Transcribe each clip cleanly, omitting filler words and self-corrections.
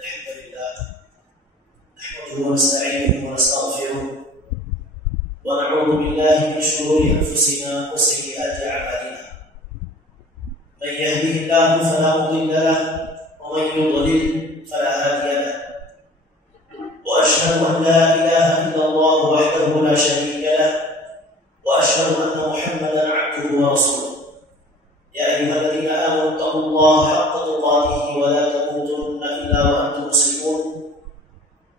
الحمد لله نحمده ونستعينه ونستغفره ونعوذ بالله من شرور أنفسنا وسيئات أعمالنا من يهده الله فلا مضل له ومن يضلل فلا هادي له وأشهد أن لا إله إلا الله وحده لا شريك له وأشهد أن محمدا عبده ورسوله يا أيها الذين آمنوا اتقوا الله حق تقاته ولا تموتن إلا وأنتم مسلمون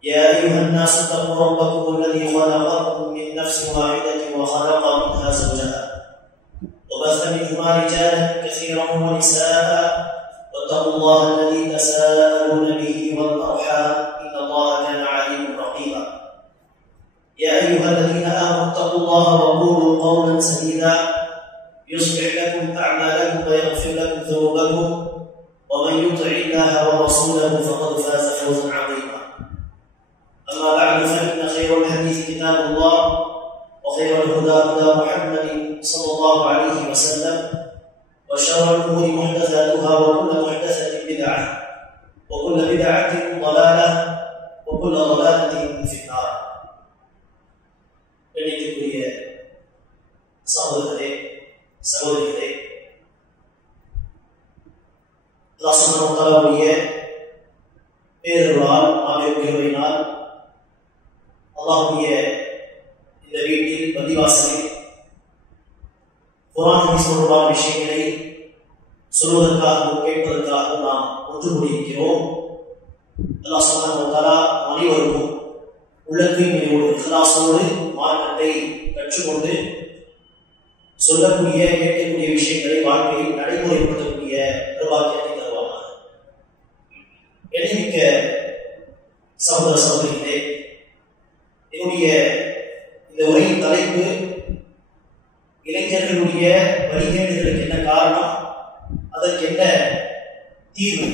يا أيها الناس اتقوا ربكم الذي خلقكم من نفس واحدة وخلق منها زوجها وبث منهما رجالا كثيرا ونساء واتقوا الله الذي تساءلون به والأرحام إن الله كان عليكم رقيبا يا أيها الذين آمنوا اتقوا الله وقولوا قولا سديدا يصلح لكم أعمالكم ويغفر لكم ذنوبكم ومن يطع الله ورسوله فقد فاز فوزا عظيما أما بعد فإن خير الحديث كتاب الله وخير الهدى هدى محمد صلى الله عليه وسلم وشر الأمور محدثاتها وكل محدثة بدعة وكل بدعة ضلالة وكل ضلالة في النار. சகோதரிகளே, அல்லாஹ் சுப்ஹானஹு வ தஆலாவுடைய பேரருளால் ஆகியோரினால் அல்லாஹ்வுடைய இந்த வீட்டில் பள்ளிவாசலில் குர்ஆன் ஹதீஸ் தொடர்பான விஷயங்களை சொல்வதற்காகவும் கேட்பதற்காகவும் நாம் ஒன்று கூடியிருக்கிறோம். அல்லாஹ் சுப்ஹானஹு வ தஆலா அனைவருக்கும் உள்ள தூய்மையோடு இக்லாஸோடு மார்க்கத்தை கற்றுக்கொண்டு சொல்லக்கூடிய கேட்கக்கூடிய விஷயங்களை வாழ்க்கையில் நடைமுறைப்படுத்தக்கூடிய பிரபாக்கியத்தை தருவாங்க. எண்ணிமிக்க சகோதர சகோதரிகளே, என்னுடைய இந்த உரையின் தலைப்பு இளைஞர்களுடைய வழிகேடுகளுக்கு என்ன காரணம், அதற்கு என்ன தீர்வு.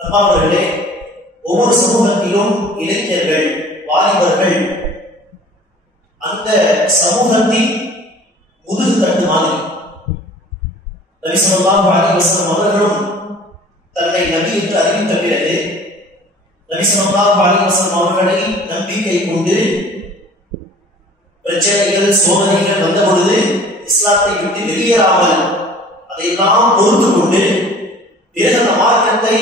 அன்பானவர்களே, ஒவ்வொரு சமூகத்திலும் இளைஞர்கள், வாலிபர்கள் அந்த சமூகத்தின் முதுகு தண்டு மாதிரி. நபி ஸல்லல்லாஹு அலைஹி வஸல்லம் அவர்களும் தன்னை நபி என்று அறிவித்த பிறகு நபி ஸல்லல்லாஹு அலைஹி வஸல்லம் அவர்களை நம்பிக்கை கொண்டு பிரச்சனைகள் சோதனைகள் வந்த பொழுது இஸ்லாத்தை விட்டு வெளியேறாமல் அதையெல்லாம் பொறுத்து கொண்டு பிறகு அந்த மார்க்கத்தை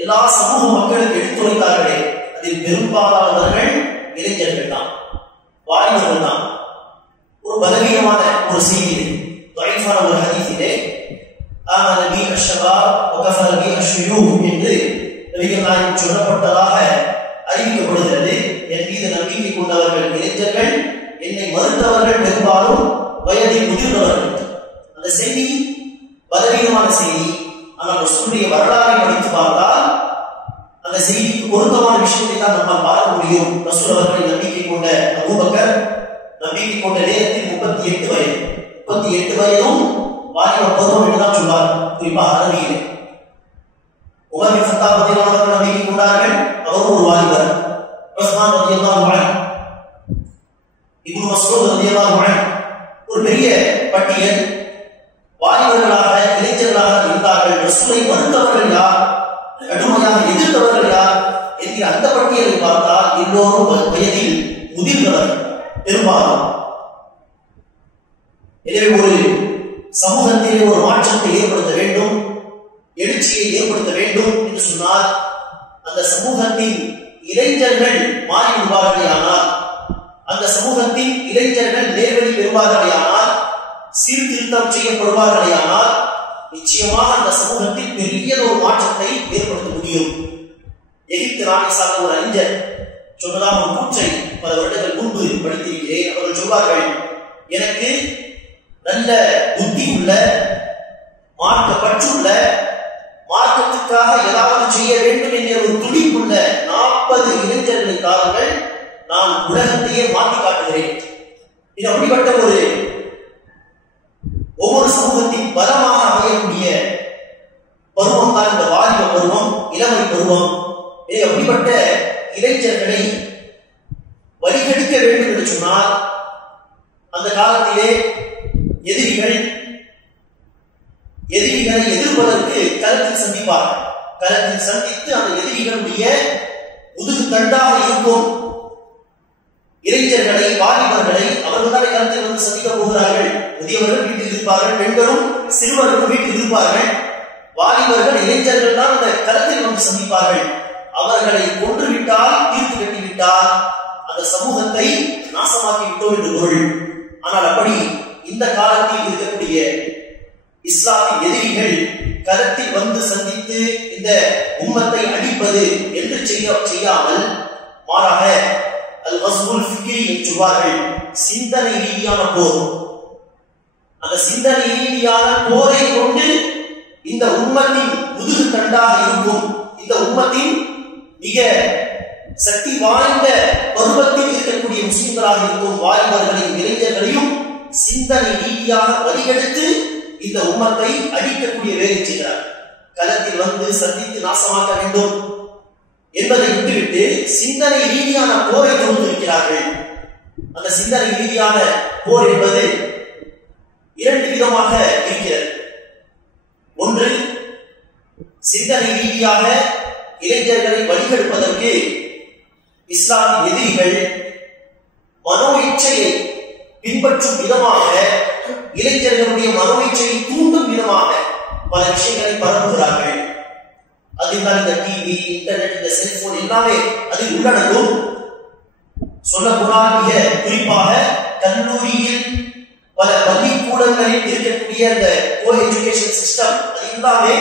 எல்லா சமூக மக்களுக்கு எடுத்துரைத்தார்களே, அதில் பெரும்பாலானவர்கள் இளைஞர்கள் தான், வாலிபர்கள் தான். ஒரு பலவீனமான ஒரு செய்தி, ضعيفான ஒரு ஹதீஸிலே ஆமன பி அஷ்ஷபாப் வகஃபர பி அஷ்ஷுயூஹ் என்று நபிகள் நாயகம் சொல்லப்பட்டதாக அறிவிக்கப்படுகிறது. என் மீது நம்பிக்கை கொண்டவர்கள் இளைஞர்கள், என்னை மறுத்தவர்கள் பெரும்பாலும் வயதில் முதிர்ந்தவர்கள். அந்த செய்தி பலவீனமான செய்தி. ஆனால் ரசூலுடைய வரலாறை படித்து பார்த்தால் அந்த செய்திக்கு பொருத்தமான விஷயத்தை தான் நம்மால் பார்க்க முடியும். ரசூல் அவர்களை நம்பிக்கை கொண்ட அபூபக்கர் நம்பிக்கை கொண்ட நேரத்தில் 38 வயது. 38 வயதும் வாலிப பருவம் என்றுதான் சொல்வார், குறிப்பாக அரபியிலே. உமர் பின் கத்தாப் ரலியல்லாஹு அன்ஹு நம்பிக்கை கொண்டார்கள், அவரும் ஒரு வாலிபர். உஸ்மான் ரலியல்லாஹு அன்ஹு, இப்னு மஸ்ஊத் ரலியல்லாஹு அன்ஹு, ஒரு பெரிய பட்டியல். வாலிபர்களாக இளைஞர்களாக இருந்தார்கள். ரசூலை மறுத்தவர்கள் யார், கடுமையாக எதிர்த்தவர்கள் யார் என்கிற அந்த பட்டியலை பார்த்தால் எல்லோரும் வயதில் முதிர்ந்தவர்கள் பெரும்பாலும். எனவே ஒரு சமூகத்திலே ஒரு மாற்றத்தை ஏற்படுத்த வேண்டும், எழுச்சியை ஏற்படுத்த வேண்டும் என்று சொன்னால் அந்த சமூகத்தின் இளைஞர்கள் மாறிவிடுவார்களே ஆனால், அந்த சமூகத்தின் இளைஞர்கள் நேர்வழி பெறுவார்களே ஆனால், சீர்திருத்தம் செய்யப்படுவார்களே ஆனால், நிச்சயமாக அந்த சமூகத்தில் பெரிய ஒரு மாற்றத்தை ஏற்படுத்த முடியும். எகிப்து நாட்டை சார்ந்த ஒரு அறிஞர் சொன்னதாக ஒரு கூற்றை பல வருடங்கள் முன்பு படித்திருக்கிறேன். அவர்கள் சொல்வார்கள், எனக்கு நல்ல புத்தி உள்ள, மார்க்க பற்றுள்ள, மார்க்கத்துக்காக ஏதாவது செய்ய வேண்டும் என்ற ஒரு துடிப்புள்ள 40 இளைஞர்களை தாருங்கள், நான் உலகத்தையே மாற்றி காட்டுகிறேன். இது அப்படிப்பட்ட ஒரு ஒவ்வொரு சமூகத்தின் பலமாக அமையக்கூடிய பருவம் தான் இந்த வாலிப பருவம், இளமை பருவம். அப்படிப்பட்ட இளைஞர்களை வழிகெடுக்க வேண்டும் என்று சொன்னால் அந்த காலத்திலே எதிரிகளை எதிர்ப்பதற்கு களத்தில் சந்திப்பார்கள். களத்தில் சந்தித்து அந்த எதிரிகளுடைய முதுகு தண்டாக இருக்கும் இளைஞர்களை, வாலிபர்களை அவர்கள்தான் களத்தில் வந்து சந்திக்க போகிறார்கள். முதியவர்கள் வீட்டில் இருப்பார்கள், பெண்களும் சிறுவர்களும் வீட்டில் இருப்பார்கள். வாலிபர்கள், இளைஞர்கள் தான் அந்த களத்தில் வந்து சந்திப்பார்கள். அவர்களை கொன்றுவிட்டால், தீர்த்து கட்டிவிட்டால் அந்த சமூகத்தை நாசமாக்கி விட்டோம் என்று பொருள். ஆனால் அப்படி இந்த காலத்தில் இருக்கக்கூடிய இஸ்லாமின் எதிரிகள் களத்தில் வந்து சந்தித்து இந்த உம்மத்தை அடிப்பது என்று செய்யாமல் மாறாக அல்-கஸ்வுல் ஃபிக்ரி என்று சொல்வார்கள், சிந்தனை ரீதியான போர். அந்த சிந்தனை ரீதியான போரை கொண்டு இந்த உம்மத்தின் முதுகு தண்டாக இருக்கும், இந்த உம்மத்தின் மிக சக்தி வாய்ந்த பருவத்தில் இருக்கக்கூடிய முஸ்லிம்களாக இருக்கும் வாலிபர்களையும் இளைஞர்களையும் சிந்தனை ரீதியாக வழிகெடுத்து இந்த உம்மத்தை அடிக்கக்கூடிய வேலை செய்கிறார். களத்தில் வந்து சந்தித்து நாசமாக்க வேண்டும் என்பதை விட்டுவிட்டு சிந்தனை ரீதியான போரை தொடுத்திருக்கிறார்கள். அந்த சிந்தனை ரீதியான போர் என்பது இரண்டு விதமாக இருக்கிறது. ஒன்று, சிந்தனை ரீதியாக இளைஞர்களை வழிகெடுப்பதற்கு இஸ்லாமிய எதிரிகள் மனோ இச்சையை பின்பற்றும் விதமாக, இளைஞர்களுடைய மனோ இச்சையை தூண்டும் விதமாக பல விஷயங்களை பரப்புகிறார்கள். அதுதான் இந்த டிவி, இன்டர்நெட், இந்த செல்போன் எல்லாமே அதில் உள்ளடங்கும். சொல்லப்போனால் மிக குறிப்பாக கல்லூரியில் பல பள்ளிக்கூடங்களில் இருக்கக்கூடிய அந்த கோ எஜுகேஷன் சிஸ்டம், அது எல்லாமே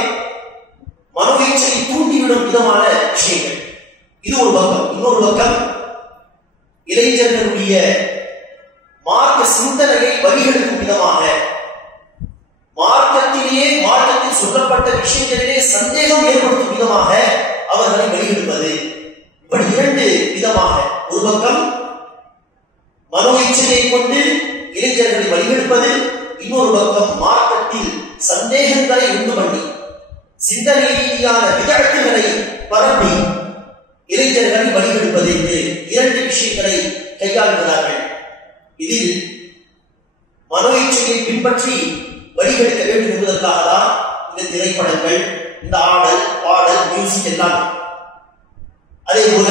மனோ இச்சையை தூண்டிவிடும் விதமான விஷயங்கள். இது ஒரு பக்கம். இன்னொரு பக்கம், இளைஞர்களுடைய மார்க்க சிந்தனையை வழிகெடுக்கும் விதமாக, மார்க்கத்தில் சொல்லப்பட்ட விஷயங்களிலே சந்தேகம் ஏற்படுத்தும் விதமாக அவர்களை வழிகெடுப்பது. இப்படி இரண்டு விதமாக, ஒரு பக்கம் மனோ இச்சையை கொண்டு இளைஞர்களை வழிகெடுப்பது, இன்னொரு பக்கம் மார்க்கத்தில் சந்தேகங்களை உண்டு பண்ணி சிந்தனை ரீதியான விதழ்த்துகளை பரப்பி இளைஞர்களை வழிகெடுப்பது என்று இரண்டு விஷயங்களை கையாளுகிறார்கள். இதில் மனோ இச்சையை பின்பற்றி வழிகெடுக்க வேண்டும் என்பதற்காக தான் இந்த திரைப்படங்கள், இந்த ஆடல், பாடல், மியூசிக் எல்லாம். அதே போல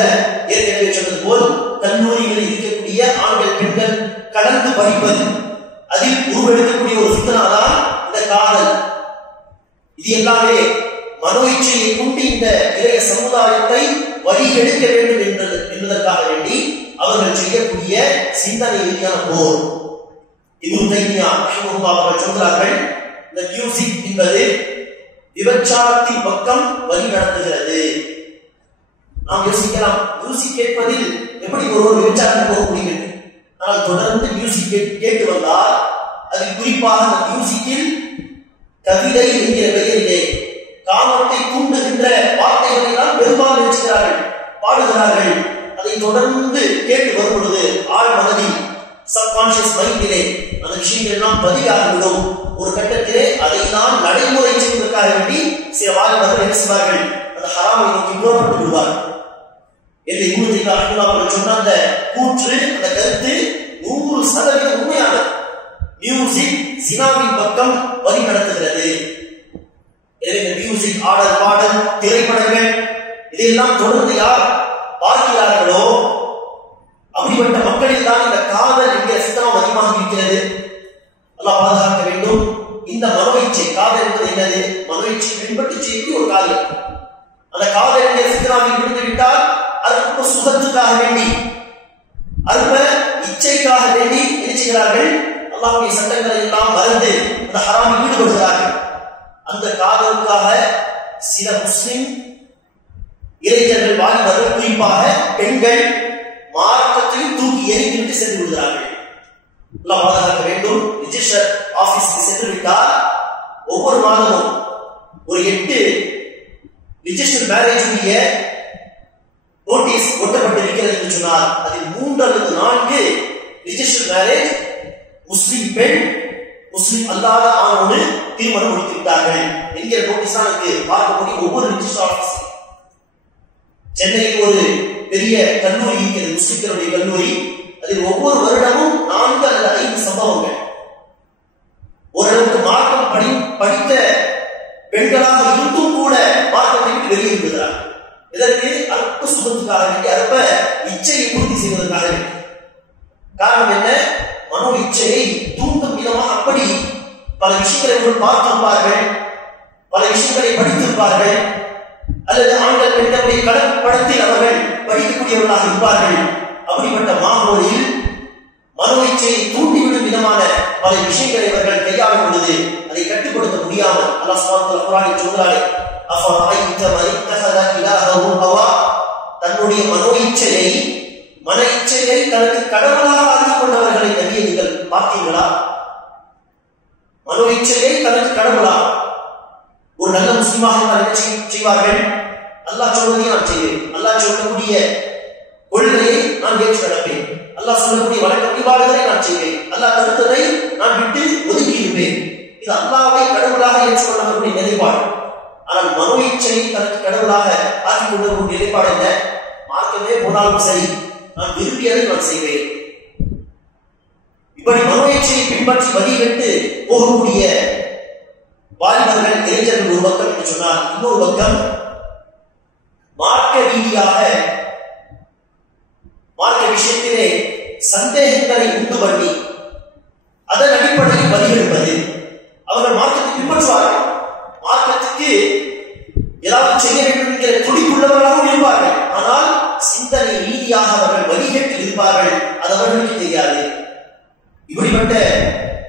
ஏற்கனவே சொன்னது போல் கல்லூரிகளில் இருக்கக்கூடிய ஆண்கள் பெண்கள் கலந்து படிப்பது, அதில் உருவெடுக்கக்கூடிய ஒரு சிந்தனாதான் இந்த காதல். இது எல்லாமே மனோ இச்சையை கொண்டு இந்த இளைய சமுதாயத்தை வழிகெடுக்க வேண்டும் என்பதற்காக வேண்டி அவர்கள் செய்யக்கூடிய சிந்தனை ரீதியான போர். இப்னு தைமியா ரஹ்மத்துல்லாஹி அவர்கள் சொல்கிறார்கள், இந்த மியூசிக் என்பது விபச்சாரத்தின் பக்கம் வழி நடத்துகிறது. நாம் யோசிக்கலாம், மியூசிக் கேட்பதில் எப்படி ஒருவர் விபச்சாரம் போக முடியும்? ஆனால் தொடர்ந்து மியூசிக் கேட்டு வந்தால், அதில் குறிப்பாக அந்த மியூசிக்கில் கவிதை என்கிற பெயரிலே காமத்தை தூண்டுகின்ற வார்த்தைகளை தான் பெரும்பாலும் நினைக்கிறார்கள், பாடுகிறார்கள். அதை தொடர்ந்து கேட்டு வரும் பொழுது ஆழ் மனதில், சப்கான்சியஸ் மைண்டிலே அந்த விஷயங்கள் எல்லாம் பதிவாகிவிடும். ஒரு கட்டத்திலே அதை தான் நடைமுறை செய்வதற்காக வேண்டி சில வாலிபர்கள் என்ன செய்வார்கள், அந்த ஹராமை நோக்கி புறப்பட்டு விடுவார்கள் என்று இப்னு தைமியா அவர்கள் சொன்ன அந்த கூற்று, அந்த கருத்து 100% உண்மையான. மியூசிக் சினாவின் பக்கம் வழி நடத்துகிறது. எனவே மியூசிக், ஆடல், பாடல், திரைப்படங்கள் இதையெல்லாம் தொடர்ந்து யார் பார்க்கிறார்களோ அப்படிப்பட்ட மக்களில் தான் இந்த காதல் என்கிற சித்தம் அதிகமாக இருக்கிறது. அல்லாஹ் பாதுகாக்க வேண்டும். இந்த மனோ இச்சை, காதல் என்பது என்னது? மனோ இச்சை பின்பற்றி செய்யக்கூடிய ஒரு காரியம். அந்த காதல் என்கிற சித்தனாவில் விழுந்து விட்டால் அற்ப சுகத்துக்காக வேண்டி, அற்ப இச்சைக்காக வேண்டி என்ன செய்கிறார்கள்? அல்லாஹ்வுடைய சட்டங்களை எல்லாம் மறந்து அந்த ஹராமில் ஈடுபடுகிறார்கள். அந்த காதலுக்காக சில முஸ்லிம் இளைஞர்கள், வாலிபர்கள், குறிப்பாக பெண்கள் மார்க்கத்தையும் தூக்கி எறிந்துவிட்டு சென்று விடுகிறார்கள். அல்லாஹ் பாதுகாக்க வேண்டும். ரிஜிஸ்டர் ஆபீஸ்க்கு சென்று விட்டால் ஒவ்வொரு மாதமும் ஒரு 8 ரிஜிஸ்டர் மேரேஜுடைய நோட்டீஸ் ஒட்டப்பட்டிருக்கிறது என்று சொன்னால், அதில் 3 அல்லது 4 ரிஜிஸ்டர் மேரேஜ் முஸ்லிம் பெண் முஸ்லிம் அல்லாத ஆணோடு திருமணம் முடித்து விட்டார்கள் என்கிற நோட்டீஸ் தான் எனக்கு பார்க்கக்கூடிய ஒவ்வொரு ரிஜிஸ்டர் ஆபீஸ். சென்னையில் ஒரு பெரிய கல்லூரி இருக்கிறது, முஸ்லிம்களுடைய கல்லூரி. அதில் ஒவ்வொரு வருடமும் 4 அல்லது 5 சம்பவங்கள். ஓரளவுக்கு மார்க்கம் படித்த பெண்களாக இருந்தும் கூட மார்க்கத்தை விட்டு வெளியிடுகிறார். இதற்கு அற்ப சுகத்துக்காக வேண்டிய அற்ப இச்சையை பூர்த்தி செய்வதற்காக வேண்டி. காரணம் என்ன? மனோ இச்சையை தூண்டும் விதமாக அப்படி பல விஷயங்களை பார்த்திருப்பார்கள், பல விஷயங்களை படித்திருப்பார்கள், அல்லது ஆண்கள் பெண்களுடைய கடற்படத்தில் அவர்கள் படிக்கக்கூடியவர்களாக இருப்பார்கள். அப்படிப்பட்ட மாணவரில் மனோ இச்சையை தூண்டிவிடும் விதமான பல விஷயங்களை அவர்கள் கையாளும் பொழுது அதை கட்டுப்படுத்த முடியாமல் அல்லாஹ் சுப்ஹானஹு வ தஆலா குர்ஆனில் சொல்கிறாரே, அஃபரைத மன் இத்தஹத இலாஹஹு ஹவா, தன்னுடைய மனோ இச்சையை மன இச்சையை தனக்கு கடவுளாக ஆக்கிக் கொண்டவர்களை நபியே நீங்கள் பார்த்தீர்களா? மனோ இச்சையை தனக்கு கடவுளா? ஒரு நல்ல முஸ்லிமாக என்ன செய்வார்கள்? அல்லாஹ் சொல்வதை நான் செய்வேன், அல்லாஹ் சொல்லக்கூடிய கொள்கையை நான் ஏற்று நடப்பேன், அல்லாஹ் சொல்லக்கூடிய வழக்க வழிபாடுகளை நான் செய்வேன், அல்லாஹ் தடுத்ததை நான் விட்டு ஒதுக்கி இருப்பேன். இது அல்லாஹ்வை கடவுளாக ஏற்றுக்கொண்டவர்களுடைய நிலைப்பாடு. ஆனால் மனோ இச்சையை தனக்கு கடவுளாக ஆக்கிக் கொண்டவர்களுடைய நிலைப்பாடு என்ன? மார்க்கமே போனாலும் சரி, நான் விரும்பியதை நான் செய்வேன். இப்படி மனோ இச்சையை பின்பற்றி வழிகட்டு போகக்கூடிய வாலிபர்கள், இளைஞர்கள் ஒரு பக்கம் என்று சொன்னால், இன்னொரு பக்கம் மார்க்க ரீதியாக மார்க்க விஷயத்திலே சந்தேகங்களை உண்டு பண்ணி அதன் அடிப்படையில் வழிகெடுப்பது. அவர்கள் மார்க்கத்தை பின்பற்றுவார்கள், மார்க்கத்துக்கு ஏதாவது செய்ய வேண்டும் என்கிற துடிப்புள்ளவர்களாகவும் இருப்பார்கள். ஆனால் சிந்தனை ரீதியாக அவர்கள் வழிகேட்டில் இருப்பார்கள், அது அவர்களுக்கு தெரியாது. இப்படிப்பட்ட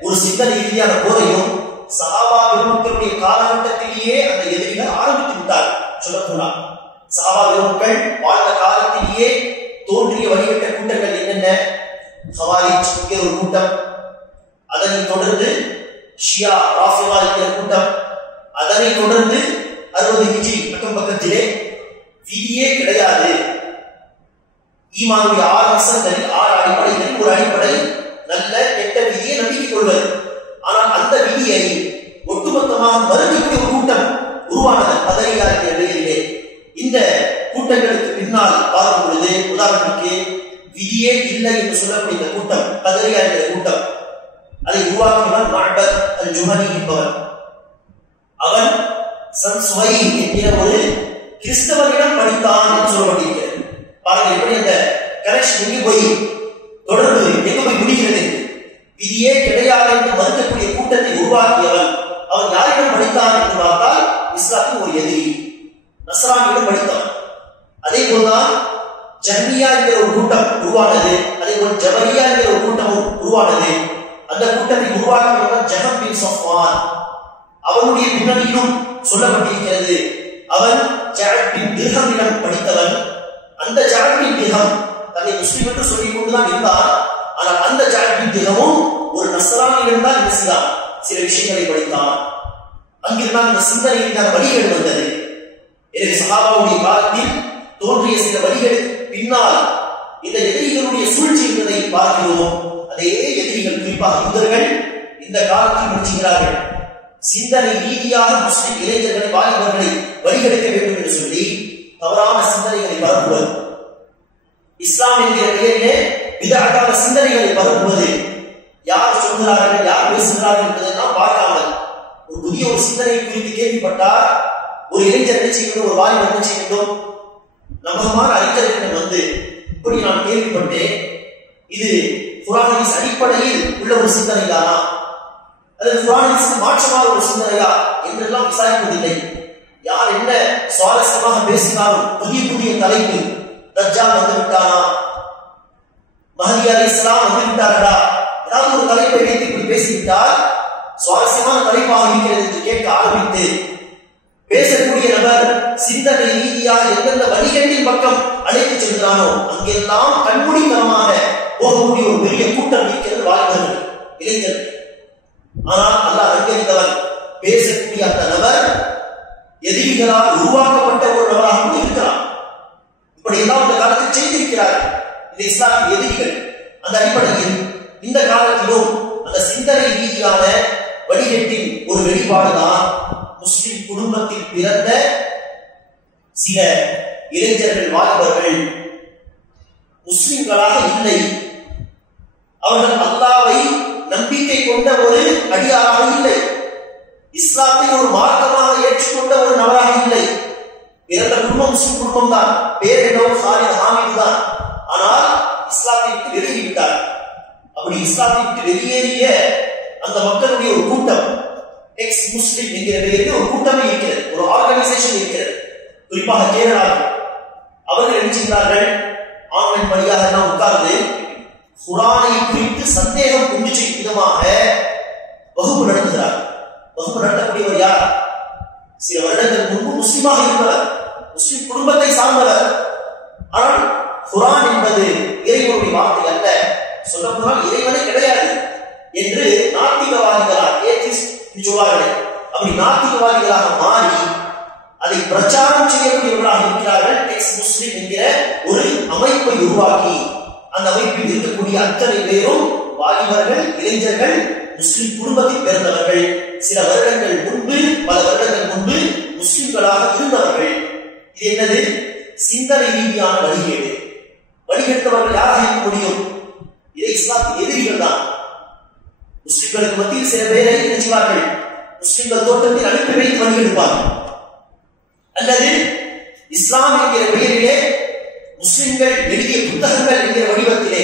ஒரு சிந்தனை ரீதியான போதையும் சஹாபா பெருமக்களுடைய காலகட்டத்திலேயே அந்த எதிரிகள் ஆரம்பித்து விட்டார். சொல்லப்போனால் சஹாபா பெருமக்கள் வாழ்ந்த காலத்திலேயே தோன்றிய வழிகட்ட கூட்டங்கள் என்னென்ன? ஹவாரிஜ் என்கிற ஒரு கூட்டம், அதனைத் தொடர்ந்து ஷியா ராஃபிதா என்கிற கூட்டம், அதனைத் தொடர்ந்து 60 ஹிஜ்ரி அக்கம் பக்கத்திலே விதியே கிடையாது, ஈமானுடைய 6 அம்சங்களில் 6 அடிப்படைகளில் ஒரு அடிப்படை நல்ல கெட்ட விதியை நம்பிக்கை கொள்வது. ஆனால் அந்த விதியை ஒட்டுமொத்தமாக மறுக்கக்கூடிய ஒரு கூட்டம் உருவானது கதரியா என்ற நிலையிலே. இந்த கூட்டங்களுக்கு பின்னால் பார்க்கும் பொழுது உதாரணத்துக்கு விதியே இல்லை என்று சொல்லக்கூடிய இந்த கூட்டம் கதரியா என்ற கூட்டம், அதை உருவாக்கியவர் மஅபத் அல்-ஜுஹனி என்பவர். அவன் சன்சுவை என்கிற ஒரு கிறிஸ்தவனிடம் படித்தான் என்று சொல்லப்பட்டிருக்கிறது. பாருங்கள் எப்படி அந்த கனெக்ஷன் எங்கே போய் தொடர்பு எங்கே போய் முடிகிறது. விதியே கிடையாது என்று மறுக்கக்கூடிய கூட்டத்தை உருவாக்கியவன் அவன் யாரிடம் படித்தான் என்று பார்த்தால் இஸ்லாத்தின் ஒரு எதிரி நஸ்ரானியிடம் படித்தான். அதே போல்தான் ஜஹ்மியா என்கிற ஒரு கூட்டம் உருவானது, அதே போல் ஜபரியா என்கிற ஒரு கூட்டமும் உருவானது. அந்த கூட்டத்தை உருவாக்கியவன் ஜஹம் பின் சஃப்வான். அவனுடைய பின்னணியிலும் சொல்லப்பட்டிருக்கிறது, அவன் ஜஅத் பின் திர்ஹமிடம் படித்தவன். அந்த ஜஅத் பின் திர்ஹம் தன்னை முஸ்லிம் என்று சொல்லிக் கொண்டுதான் இருந்தான். ஆனால் அந்த ஜஅத் பின் திர்ஹமும் ஒரு நஸ்ரானியிடம் தான் என்ன செய்தான்? சில விஷயங்களை படித்தான். அங்கிருந்தான் இந்த சிந்தனையின் வழிகள் வந்தது. எனவே சஹாபாவுடைய காலத்தில் தோன்றிய சில வழிகளுக்கு பின்னால் இந்த எதிரிகளுடைய சூழ்ச்சி என்பதை பார்க்கிறோம். அதே எதிரிகள் குறிப்பாக யூதர்கள் இந்த காலத்தில் முடிச்சுகிறார்கள். சிந்தனை ரீதியாக முஸ்லிம் இளைஞர்களை வாலிபர்களை வழிகெடுக்க வேண்டும் என்று சொல்லி தவறான சிந்தனைகளை பரப்புவது, இஸ்லாம் என்கிற பெயரிலே விதஅத்தான சிந்தனைகளை பரப்புவது, யார் சொல்கிறார்கள் யார் பேசுகிறார்கள் என்பதெல்லாம் பார்க்காமல் ஒரு புதிய ஒரு சிந்தனை குறித்து கேள்விப்பட்டால் ஒரு இளைஞர் என்ன செய்ய வேண்டும், ஒரு வாலிபர் என்ன செய்ய வேண்டும்? நம்பகமான அறிஞர்களிடம் வந்து இப்படி நான் கேள்விப்பட்டேன், இது குர்ஆன் ஹதீஸ் அடிப்படையில் உள்ள ஒரு சிந்தனை தானா அல்லது குர்ஆன் ஹதீஸ்க்கு மாற்றமான ஒரு சிந்தனையா என்றெல்லாம் விசாரிப்பதில்லை. யார் என்ன சுவாரஸ்யமாக பேசினாலும் புதிய புதிய தலைப்பு, தஜ்ஜால் வந்து விட்டானா, மஹதி அலைஹிஸ்ஸலாம் வந்து விட்டாரா, ஏதாவது ஒரு தலைப்பை வைத்து இப்படி பேசிவிட்டால் சுவாரஸ்யமான தலைப்பாக இருக்கிறது என்று கேட்க ஆரம்பித்து பேசக்கூடிய நபர் சிந்தனை ரீதியாக எந்தெந்த வழிகளின் பக்கம் அழைத்து சென்றானோ அங்கெல்லாம் கண்மூடித்தனமாக போகக்கூடிய ஒரு பெரிய கூட்டம் இருக்கிறது வாலிபர்கள், இளைஞர்கள். ஆனால் அல்லாஹ் அங்கீகரித்தவன் பேசக்கூடிய அந்த நபர் எதிரிகளால் உருவாக்கப்பட்ட ஒரு நபராக இருக்கிறான். இப்படி எல்லாம் இந்த காலத்தில் செய்திருக்கிறார்கள் இந்த இஸ்லாமிய எதிரிகள். அந்த அடிப்படையில் இந்த காலத்திலும் அந்த சிந்தனை ரீதியான வழிகட்டின் ஒரு வெளிப்பாடுதான் முஸ்லிம் குடும்பத்தில் பிறந்த சில இளைஞர்கள் வாலிபர்கள் முஸ்லிம்களாக இல்லை. அவர்கள் அல்லாஹ்வை நம்பிக்கை கொண்ட ஒரு அடியாராக இல்லை, இஸ்லாத்தை ஒரு மார்க்கமாக ஏற்றுக்கொண்ட ஒரு நபராக இல்லை. பிறந்த குடும்பம் முஸ்லிம் குடும்பம் தான், பேர் என்னவோ ஹாலித் ஹாமித் தான். ஆனால் இஸ்லாத்தை விட்டு வெளியேறிவிட்டார். அப்படி இஸ்லாத்தை விட்டு வெளியேறிய அந்த மக்களுடைய ஒரு கூட்டம், எக்ஸ் முஸ்லிம் என்கிற பெயரில் ஒரு கூட்டமே இருக்கிறது, ஒரு ஆர்கனைசேஷன் இருக்கிறது. குறிப்பாக கேரளாவில் அவர்கள் என்ன செய்கிறார்கள், ஆன்லைன் வழியாக எல்லாம் உட்கார்ந்து குர்ஆனை குறித்து சந்தேகம் கொண்டு செய்யும் விதமாக வகுப்பு நடத்துகிறார். வகுப்பு நடத்தக்கூடியவர் யார்? சில வருடங்கள் முன்பு முஸ்லிமாக இருந்தவர், முஸ்லிம் குடும்பத்தை சார்ந்தவர். ஆனால் குர்ஆன் என்பது இறைவனுடைய வார்த்தை அல்ல, சொல்ல போனால் இறைவனே கிடையாது என்று நாத்திகவாதிகளாக சொல்வார்கள். அப்படி நாத்திகவாதிகளாக மாறி அதை பிரச்சாரம் செய்யக்கூடியவர்களாக இருக்கிறார்கள். எக்ஸ் முஸ்லிம் என்கிற ஒரு அமைப்பை உருவாக்கி அந்த அமைப்பில் இருக்கக்கூடிய அத்தனை பேரும் வாலிபர்கள், இளைஞர்கள், முஸ்லிம் குடும்பத்தில் பிறந்தவர்கள், சில வருடங்கள் முன்பு, பல வருடங்கள் முன்பு முஸ்லிம்களாக இருந்தவர்கள். இது என்னது? சிந்தனை ரீதியான வழிகேடு. வழிகெட்டவர்கள் யாராக இருக்க முடியும்? இதை இஸ்லாத்தின் எதிரிகள் தான். முஸ்லிம்களுக்கு மத்தியில் சில பேரை என்ன செய்வார்கள், முஸ்லிம்கள் தோட்டத்தில் அனுப்பி வைத்து வழிகெடுப்பார்கள். அல்லது இஸ்லாம் என்கிற பெயரிலே முஸ்லிம்கள் எழுதிய புத்தகங்கள் என்கிற வடிவத்திலே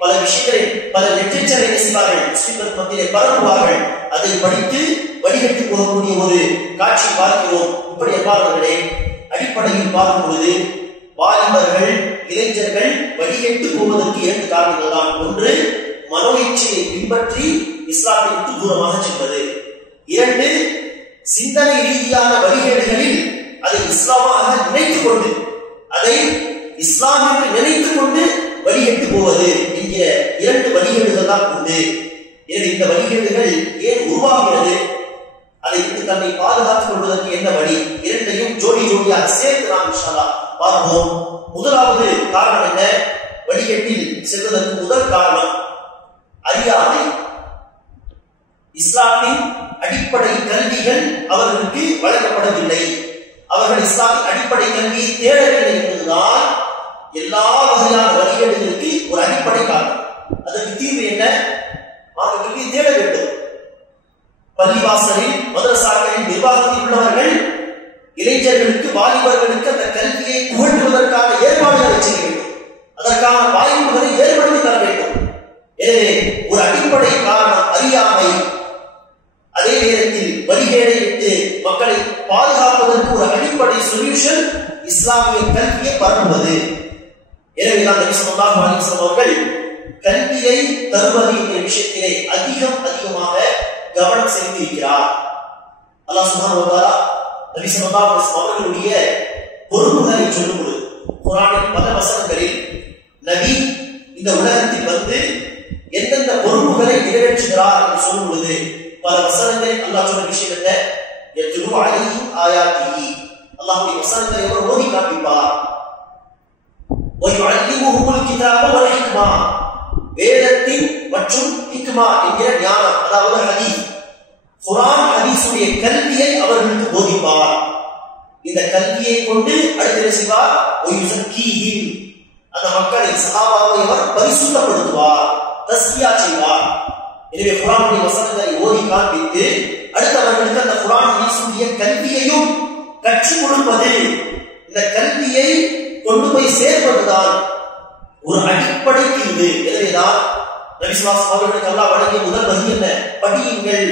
பல விஷயங்களை, பல லிட்டரேச்சரை என்ன செய்வார்கள், முஸ்லிம்களுக்கு மத்தியிலே பரப்புவார்கள். அதை படித்து வழிகெட்டு போகக்கூடிய ஒரு காட்சி பார்க்கிறோம். இப்படி எவ்வாறுகளே அடிப்படையில் பார்க்கும் பொழுது வாலிபர்கள், இளைஞர்கள் வழிகெட்டு போவதற்கு 2 காரணங்கள் தான். ஒன்று, மனோ இச்சையை பின்பற்றி இஸ்லாத்தை விட்டு தூரமாக செல்வது. 2, சிந்தனை ரீதியான வழிகேடுகளில் அதை இஸ்லாமாக நினைத்துக் கொண்டு, அதை இஸ்லாம் என்று நினைத்துக் கொண்டு வழிகெட்டு போவது என்கிற 2 வழிகேடுகள் தான் உண்டு. எனவே இந்த வழிகேடுகள் ஏன் உருவாகிறது, அதை விட்டு தன்னை பாதுகாத்துக் கொள்வதற்கு என்ன வழி, 2ஐயும் ஜோடி ஜோடியாக சேர்த்து நாம் இன்ஷா அல்லாஹ் பார்ப்போம். முதலாவது காரணம் என்ன? வழிகேட்டில் செல்வதற்கு முதல் காரணம் அறியாமை. இஸ்லாத்தின் அடிப்படை கல்விகள் அவர்களுக்கு வழங்கப்படவில்லை. அவர்கள் இஸ்லாமின் அடிப்படை கல்வியை தேடவில்லை என்பதுதான் எல்லா வகையான வழிகேடுகளுக்கு ஒரு அடிப்படை காரணம். அதற்கு தீர்வு என்ன? மார்க்க கல்வியை தேட வேண்டும். பள்ளிவாசலில், மதரசாக்களின் நிர்வாகத்தில் உள்ளவர்கள் இளைஞர்களுக்கு, வாலிபர்களுக்கு அந்த கல்வியை புகட்டுவதற்கான ஏற்பாடுகளை செய்ய வேண்டும். அதற்கான வாய்ப்புகளை ஏற்படுத்தி தர வேண்டும். எனவே ஒரு அடிப்படை காரணம் அறியாமை. அதே நேரத்தில் வழிகேடை விட்டு மக்களை பாதுகாப்பதற்கு ஒரு அடிப்படை சொல்யூஷன் இஸ்லாமிய கல்வியை பரப்புவது. எனவேதான் நபி ஸல்லல்லாஹு அலைஹி வஸல்லம் அவர்கள் கல்வியை தருவது என்ற விஷயத்திலே அதிகமாக கவனம் செலுத்தியிருக்கிறார். அல்லாஹ் சுப்ஹானஹு வ தஆலா நபி ஸல்லல்லாஹு அலைஹி வஸல்லம் அவர்களுடைய பொறுப்புகளை சொல்லும் பொழுது குர்ஆனின் பல வசனங்களில் நபி இந்த உலகத்தில் வந்து எந்தெந்த பொறுப்புகளை நிறைவேற்றுகிறார் என்று சொல்லும் பொழுது பல வசனங்களில் அல்லாஹ் சொன்ன விஷயம் என்ன? யத்லு அலைஹிம் ஆயாத்திஹி, அல்லாஹ்வுடைய வசனங்களை அவர் ஓதி காண்பிப்பார். வ யுஅல்லிமுஹுல் கிதாப வல் ஹிக்மா, வேதத்தின் மற்றும் ஹிக்மா என்கிற ஞானம், அதாவது ஹதீஸ், குர்ஆன் ஹதீஸுடைய கல்வியை அவர்களுக்கு போதிப்பார். இந்த கல்வியை கொண்டு அடுத்து என்ன செய்வார்? வ யுஸக்கீஹிம், அந்த மக்களை, சஹாபாவை அவர் பரிசுத்தப்படுத்துவார், தஸ்கியா செய்வார். எனவே குர்ஆனுடைய வசனங்களை ஓதி காண்பித்து அடுத்தவர்களுக்கு அந்த குர்ஆன் ஹதீஸுடைய கல்வியையும் கற்றுக் கொடுப்பது, இந்த கல்வியை கொண்டு போய் சேர்ப்பதுதான் ஒரு அடிப்படை தீர்வு. எனவேதான் நபி ஸல்லல்லாஹு அலைஹி வஸல்லம் அவர்களுக்கு அல்லாஹ் வழங்கிய முதல் வஹி என்ன? படியுங்கள்,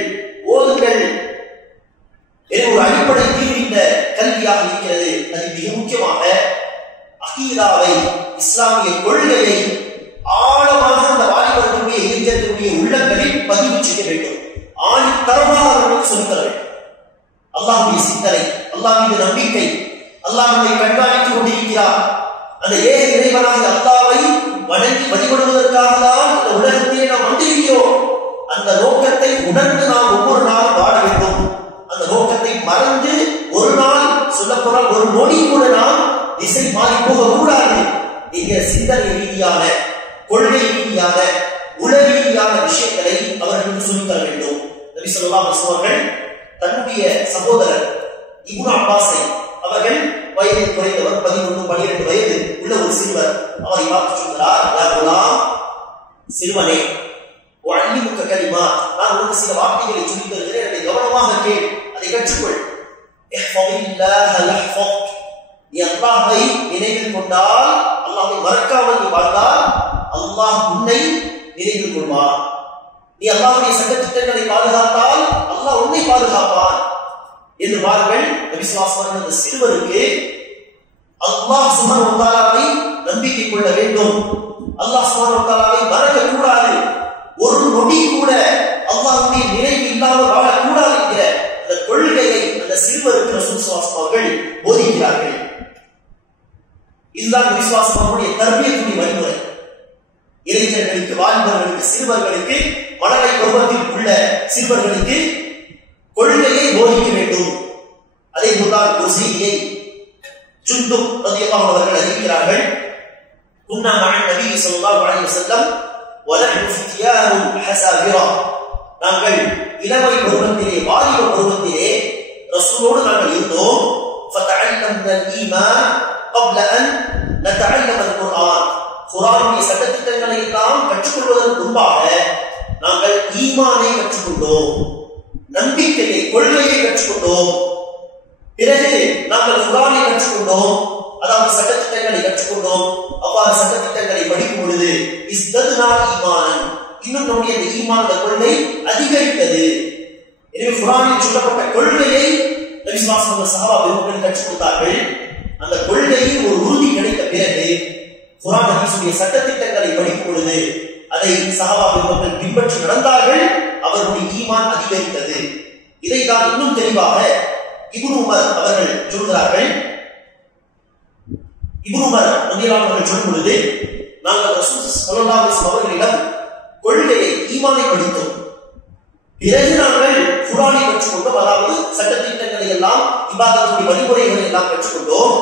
ஓதுங்கள். இது ஒரு அடிப்படை தீர்வு இந்த கல்வியாக இருக்கிறது. அது மிக முக்கியமாக அகீதாவை, இஸ்லாமிய கொள்கையை ஆழமாக அந்த வாலிபர்களுடைய, இளைஞர்களுடைய உள்ளங்களில் பதிவு செய்ய வேண்டும். ஆணித்தரமாக அவர்களுக்கு சொல்லித்தர வேண்டும். அல்லாஹ்வுடைய சிந்தனை, அல்லாஹ் மீது நம்பிக்கை, அல்லாஹ் நம்மை கண்காணித்துக் கொண்டிருக்கிறார். அந்த ஏக இறைவனாகிய அல்லாஹ்வை வணங்கி வழிபடுவதற்காக தான் இந்த உலகத்திலே நாம் வந்திருக்கிறோம். அந்த நோக்கத்தை உணர்ந்து நாம் ஒவ்வொரு நாளும் வாழ வேண்டும். அந்த நோக்கத்தை மறந்து ஒரு நாள், சொல்லப்போனால் ஒரு நொடி கூட நாம் திசை மாறி போக கூடாது என்கிற சிந்தனை ரீதியான, கொள்கை ரீதியான, உளரீதியான விஷயங்களை அவர்களுக்கு சொல்லித்தர வேண்டும். நபி ஸல்லல்லாஹு அலைஹி வஸல்லம் அவர்கள் தன்னுடைய சகோதரர் இப்னு அப்பாஸை, அவர்கள் வயதில் குறைந்தவர், 11-12 வயது உள்ள ஒரு சிறுவர், அவரை பார்த்து சொல்கிறார், யா குலாம், சிறுவனே, உஅல்லிமுக கலிமாத், நான் உனக்கு சில வார்த்தைகளை சொல்லித் தருகிறேன், அதை கவனமாக கேள், அதை கற்றுக்கொள். இஹ்ஃபதில்லாஹ யஹ்ஃபதுக், நீ அல்லாஹ்வை நினைவில் கொண்டால், அல்லாஹ்வை மறக்காமல் நீ வாழ்ந்தால் அல்லாஹ் உன்னை நினைவில் கொள்வான். நீ அல்லாஹ்வுடைய சட்டத்திட்டங்களை பாதுகாத்தால் அல்லாஹ் உன்னை பாதுகாப்பான் என்று பாருங்கள். நபி ஸல்லல்லாஹு அலைஹி வஸல்லம் அந்த சிறுவருக்கு அல்லாஹ் சுப்ஹானஹு வ தஆலாவை நம்பிக்கை கொள்ள வேண்டும், அல்லாஹ் சுப்ஹானஹு வ தஆலாவை மறக்க கூடாது, ஒரு நொடி கூட அல்லாஹ்வுடைய நினைவு இல்லாமல் வாழக்கூடாது என்கிற அந்த கொள்கையை அந்த சிறுவருக்கு ரசூல் ஸல்லல்லாஹு அலைஹி வஸல்லம் அவர்கள் போதிக்கிறார்கள். இதுதான் விசுவாசத்தினுடைய தர்பியத்துடைய வழிமுறை. இளைஞர்களுக்கு, வாலிபர்களுக்கு, சிறுவர்களுக்கு, மழலை பருவத்தில் உள்ள சிறுவர்களுக்கு கொள்கையை போதிக்க வேண்டும். அதே போல்தான் ஒரு செய்தியை ஜுந்துப் ரலியல்லாஹு அன்ஹு அவர்கள் அறிவிக்கிறார்கள். குன்னா மஅ நபி ஸல்லல்லாஹு அலைஹி வஸல்லம் வ நஹ்னு ஃபித்யானுன் ஹஸாபிரா. நாங்கள் இளமை பருவத்திலே, வாலிப பருவத்திலே ரசூலோடு நாங்கள் இருந்தோம். ஃபதஅல்லம்னா ஈமான் قبل أن نتعلم القرآن. குர்ஆனுடைய சட்டதிட்டங்களை எல்லாம் கற்றுக்கொள்வதற்கு முன்பாக நாங்கள் ஈமானை கற்றுக்கொண்டோம், நம்பிக்கையை, கொள்கையை கற்றுக்கொண்டோம். பிறகு நாங்கள் குர்ஆனை கற்றுக்கொண்டோம், அதாவது சட்டதிட்டங்களை கற்றுக்கொண்டோம். அவ்வாறு சட்டதிட்டங்களை படிக்கும் பொழுது இஸ்தத்னா ஈமானன், இன்னும் நம்முடைய ஈமான் கொள்கை அதிகரித்தது. எனவே குர்ஆனில் சொல்லப்பட்ட கொள்கையை நபி ஸல்லல்லாஹு அலைஹி வஸல்லம் சஹாபா பெருமக்கள் கற்றுக் கொடுத்தார்கள். அந்த கொள்கையில் ஒரு உறுதி கிடைத்த பிறகு குர்ஆன் ஹதீஸுடைய சட்டதிட்டங்களை படிக்கும் பொழுது அதை சஹாபா பெருமக்கள் பின்பற்றி நடந்தார்கள். அவர்களுடைய ஈமான் அதிகரித்தது. இதைத்தான் இன்னும் தெளிவாக இப்னு உமர் அவர்கள் சொல்கிறார்கள். இப்னு உமர் ரலியல்லாஹு அன்ஹு சொல்லும் பொழுது, நாங்கள் ரசூல் ஸல்லல்லாஹு அலைஹி வஸல்லம் அவர்களிடம் கொள்கையை, ஈமானை படித்தோம், பிறகு நாங்கள் குர்ஆனை கற்றுக்கொண்டோம், அதாவது சட்டதிட்டங்களை எல்லாம், இபாதத்துடைய வழிமுறைகளை எல்லாம் கற்றுக்கொண்டோம்.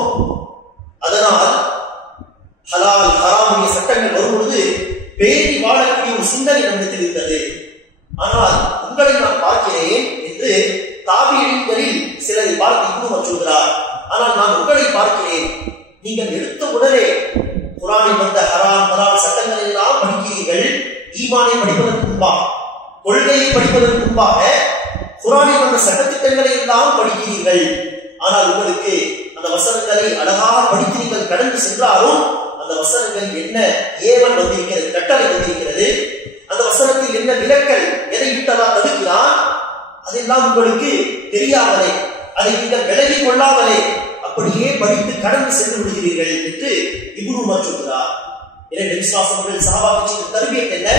அதனால் ஹலால் ஹராமுடைய சட்டங்கள் வரும்பொழுது பேணி வாழக்கூடிய ஒரு சிந்தனை நம்மிடத்தில் இருந்தது. ஆனால் உங்களை நான் பார்க்கிறேன் என்று தாபியீன்களில் சிலரை பார்த்து இப்னு சொல்கிறார். ஆனால் நான் உங்களை பார்க்கிறேன், நீங்கள் எடுத்த உடனே குர்ஆனில் வந்த ஹராம் ஹலால் சட்டங்களை எல்லாம் படிக்கிறீர்கள். ஈமானை படிப்பதற்கு முன்பாக, கொள்கையை படிப்பதற்கு முன்பாக குர்ஆனில் வந்த சட்டதிட்டங்களை எல்லாம் படிக்கிறீர்கள். ஆனால் உங்களுக்கு அந்த வசனங்களை அழகாக படித்து நீங்கள் கடந்து சென்றாலும் அந்த வசனங்கள் என்ன ஏவல் வந்திருக்கிறது, கட்டளை வந்திருக்கிறது, அந்த வசனத்தில் என்ன விலக்கல், எதை விட்டதா தடுக்கிறான், அதெல்லாம் உங்களுக்கு தெரியாமலே, அதை நீங்கள் விலகிக் கொள்ளாமலே அப்படியே படித்து கடந்து சென்று விடுகிறீர்கள் என்று இப்னு உமர் சொல்கிறார். எனவே விசுவாசங்கள் சஹாபாக்களின் தர்பியத் என்ன?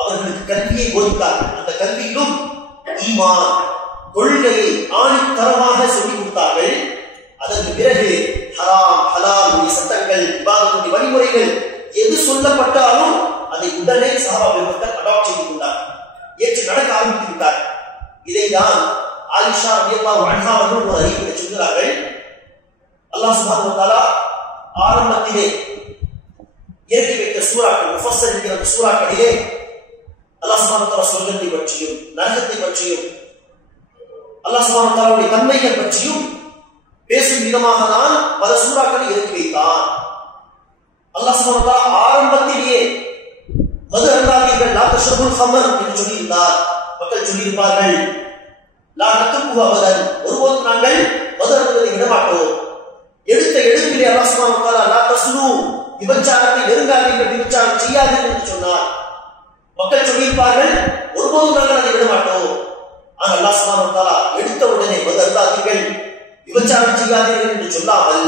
அவர்களுக்கு கல்வியை போதித்தார்கள். அந்த கல்வியிலும் ஈமான், கொள்கையை ஆணித்தரமாக சொல்லிக் கொடுத்தார்கள். அதற்கு பிறகு ஹராம் ஹலால் சட்டங்கள், இபாதத்துடைய வழிமுறைகள் எது சொல்லப்பட்டாலும் அதை உடனே சஹாபா பெருமக்கள் அடாப்ட் செய்து கொண்டார், ஏற்று நடக்க ஆரம்பித்து விட்டார். இதைதான் ஆயிஷா ரலியல்லாஹு அன்ஹா அவர்கள் ஒரு அறிவிப்பை சொல்கிறார்கள். அல்லாஹ் சுப்ஹானஹு வ தஆலா ஆரம்பத்திலே இறக்கி வைத்த சூறாக்கள், முஃபஸ்ஸல் என்கிற அந்த சூறாக்களிலே அல்லாஹ் சுப்ஹானஹு வ தஆலா சொர்க்கத்தை பற்றியும், நரகத்தை பற்றியும், அல்லாஹ் சுப்ஹானஹு வ தஆலாவுடைய தன்மைகள் பற்றியும் பேசும் விதமாக தான் பல சூறாக்களை இறக்கி வைத்தான். அல்லாஹ் சுப்ஹானஹு வ தஆலா ஆரம்பத்திலேயே மது அருந்தாதீர்கள், லா தஷ்ரபுல் ஹமர் என்று சொல்லியிருந்தார். மக்கள் சொல்லியிருப்பார்கள், லா நத்ருகு அபதன், ஒருபோதும் நாங்கள் மது அருந்துவதை விடமாட்டோம். எடுத்த எடுப்பிலே அல்லாஹ் சுப்ஹானஹு வ தஆலா லா தஸ்னு, விபச்சாரத்தை நெருங்காதீர்கள், விபச்சாரம் செய்யாதீர்கள் என்று சொன்னார். மக்கள் சொல்லியிருப்பார்கள், ஒருபோதும் நாங்கள் அதை விடமாட்டோம். ஆனால் அல்லாஹ் சுப்ஹானஹு வ தஆலா எடுத்த உடனே மது அருந்தாதீர்கள், விபச்சாரம் செய்யாதீர்கள் என்று சொல்லாமல்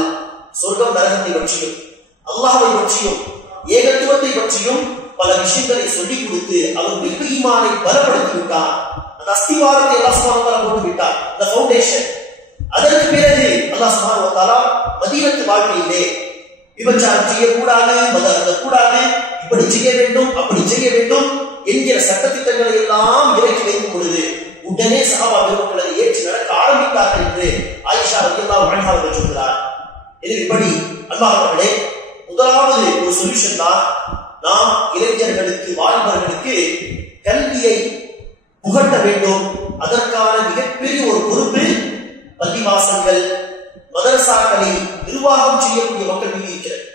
சொர்க்கம் நரகத்தை பற்றியும், அல்லாஹ்வை பற்றியும், ஏகத்துவத்தை பற்றியும் பல விஷயங்களை சொல்லிக் கொடுத்து அவர்களுடைய ஈமானை பலப்படுத்தி விட்டார். அந்த அஸ்திவாரத்தை அல்லாஹ் சுப்ஹானஹு வ தஆலா போட்டு விட்டார், அந்த ஃபவுண்டேஷன். அதற்கு பிறகு அல்லாஹ் சுப்ஹானஹு வ தஆலா மதீனத்து வாழ்க்கையிலே விபச்சாரம் செய்யக்கூடாது, மது அருந்தக்கூடாது, இப்படி செய்ய வேண்டும், அப்படி செய்ய வேண்டும் என்கிற சட்டத்திட்டங்களை எல்லாம் இறக்கி வைக்கும் பொழுது உடனே சஹாபா பெருமக்கள் அதை ஏற்று நடக்க ஆரம்பித்தார்கள் என்று ஆயிஷா ரலியல்லாஹு அன்ஹா அவர்கள் சொல்கிறார். இது இப்படி அன்பானவர்களே, முதலாவது ஒரு சொல்யூஷன் தான் நாம் இளைஞர்களுக்கு, வாலிபர்களுக்கு கல்வியை புகட்ட வேண்டும். அதற்கான மிகப்பெரிய ஒரு பொறுப்பு பள்ளிவாசல்கள், மதரசாக்களை நிர்வாகம் செய்யக்கூடிய மக்கள் மீது இருக்கிறது.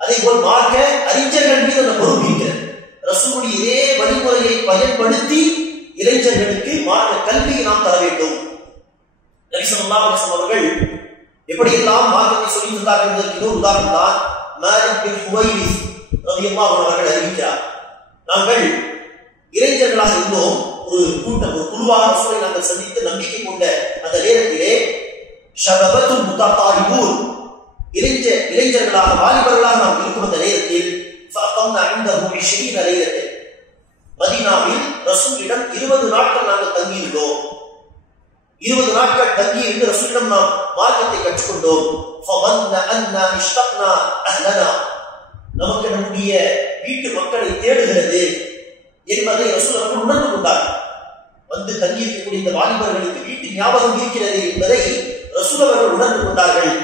அதே போல் மார்க்க அறிஞர்கள் மீது அந்த பொறுப்பு இருக்கிறது. ரசூலுடைய இதே வழிமுறையை பயன்படுத்தி இளைஞர்களுக்கு மார்க்க கல்வியை நாம் தர வேண்டும். நபி ஸல்லல்லாஹு அலைஹி வஸல்லம் அவர்கள் எப்படியெல்லாம் மார்க்கத்தை சொல்லி சொன்னார்கள் என்பதற்கு இன்னொரு உதாரணம் தான் மாலிக் பின் ஹுவைரிஸ் ரலியல்லாஹு அன்ஹு அவர்கள் அறிவிக்கிறார். நாங்கள் இளைஞர்களாக இருந்தோம். ஒரு கூட்டம், ஒரு குழுவாக ரசூலை நாங்கள் சந்தித்து நம்பிக்கை கொண்ட அந்த நேரத்திலே ஷபபத்துல் முத்தகாரிபூன் இளைஞர்களாக வாலிபர்களாக நாம் இருக்கும் அந்த நேரத்தில் ஃபஅகம்னா இன்தஹு 20 லைலத்தன் மதீனாவில் ரசூலிடம் 20 நாட்கள் நாங்கள் தங்கியிருந்தோம். 20 நாட்கள் தங்கியிருந்து ரசூலிடம் நாம் மார்க்கத்தை கற்றுக்கொண்டோம். ஃபவன்ன அன்னா இஷ்தக்னா அஹ்லனா நமக்கு நம்முடைய வீட்டு மக்களை தேடுகிறது என்பதை ரசூல் அவர்கள் உணர்ந்து கொண்டார்கள். வந்து தங்கியிருக்கக்கூடிய இந்த வாலிபர்களுக்கு வீட்டு ஞாபகம் இருக்கிறது என்பதை ரசூல் அவர்கள் உணர்ந்து கொண்டார்கள்.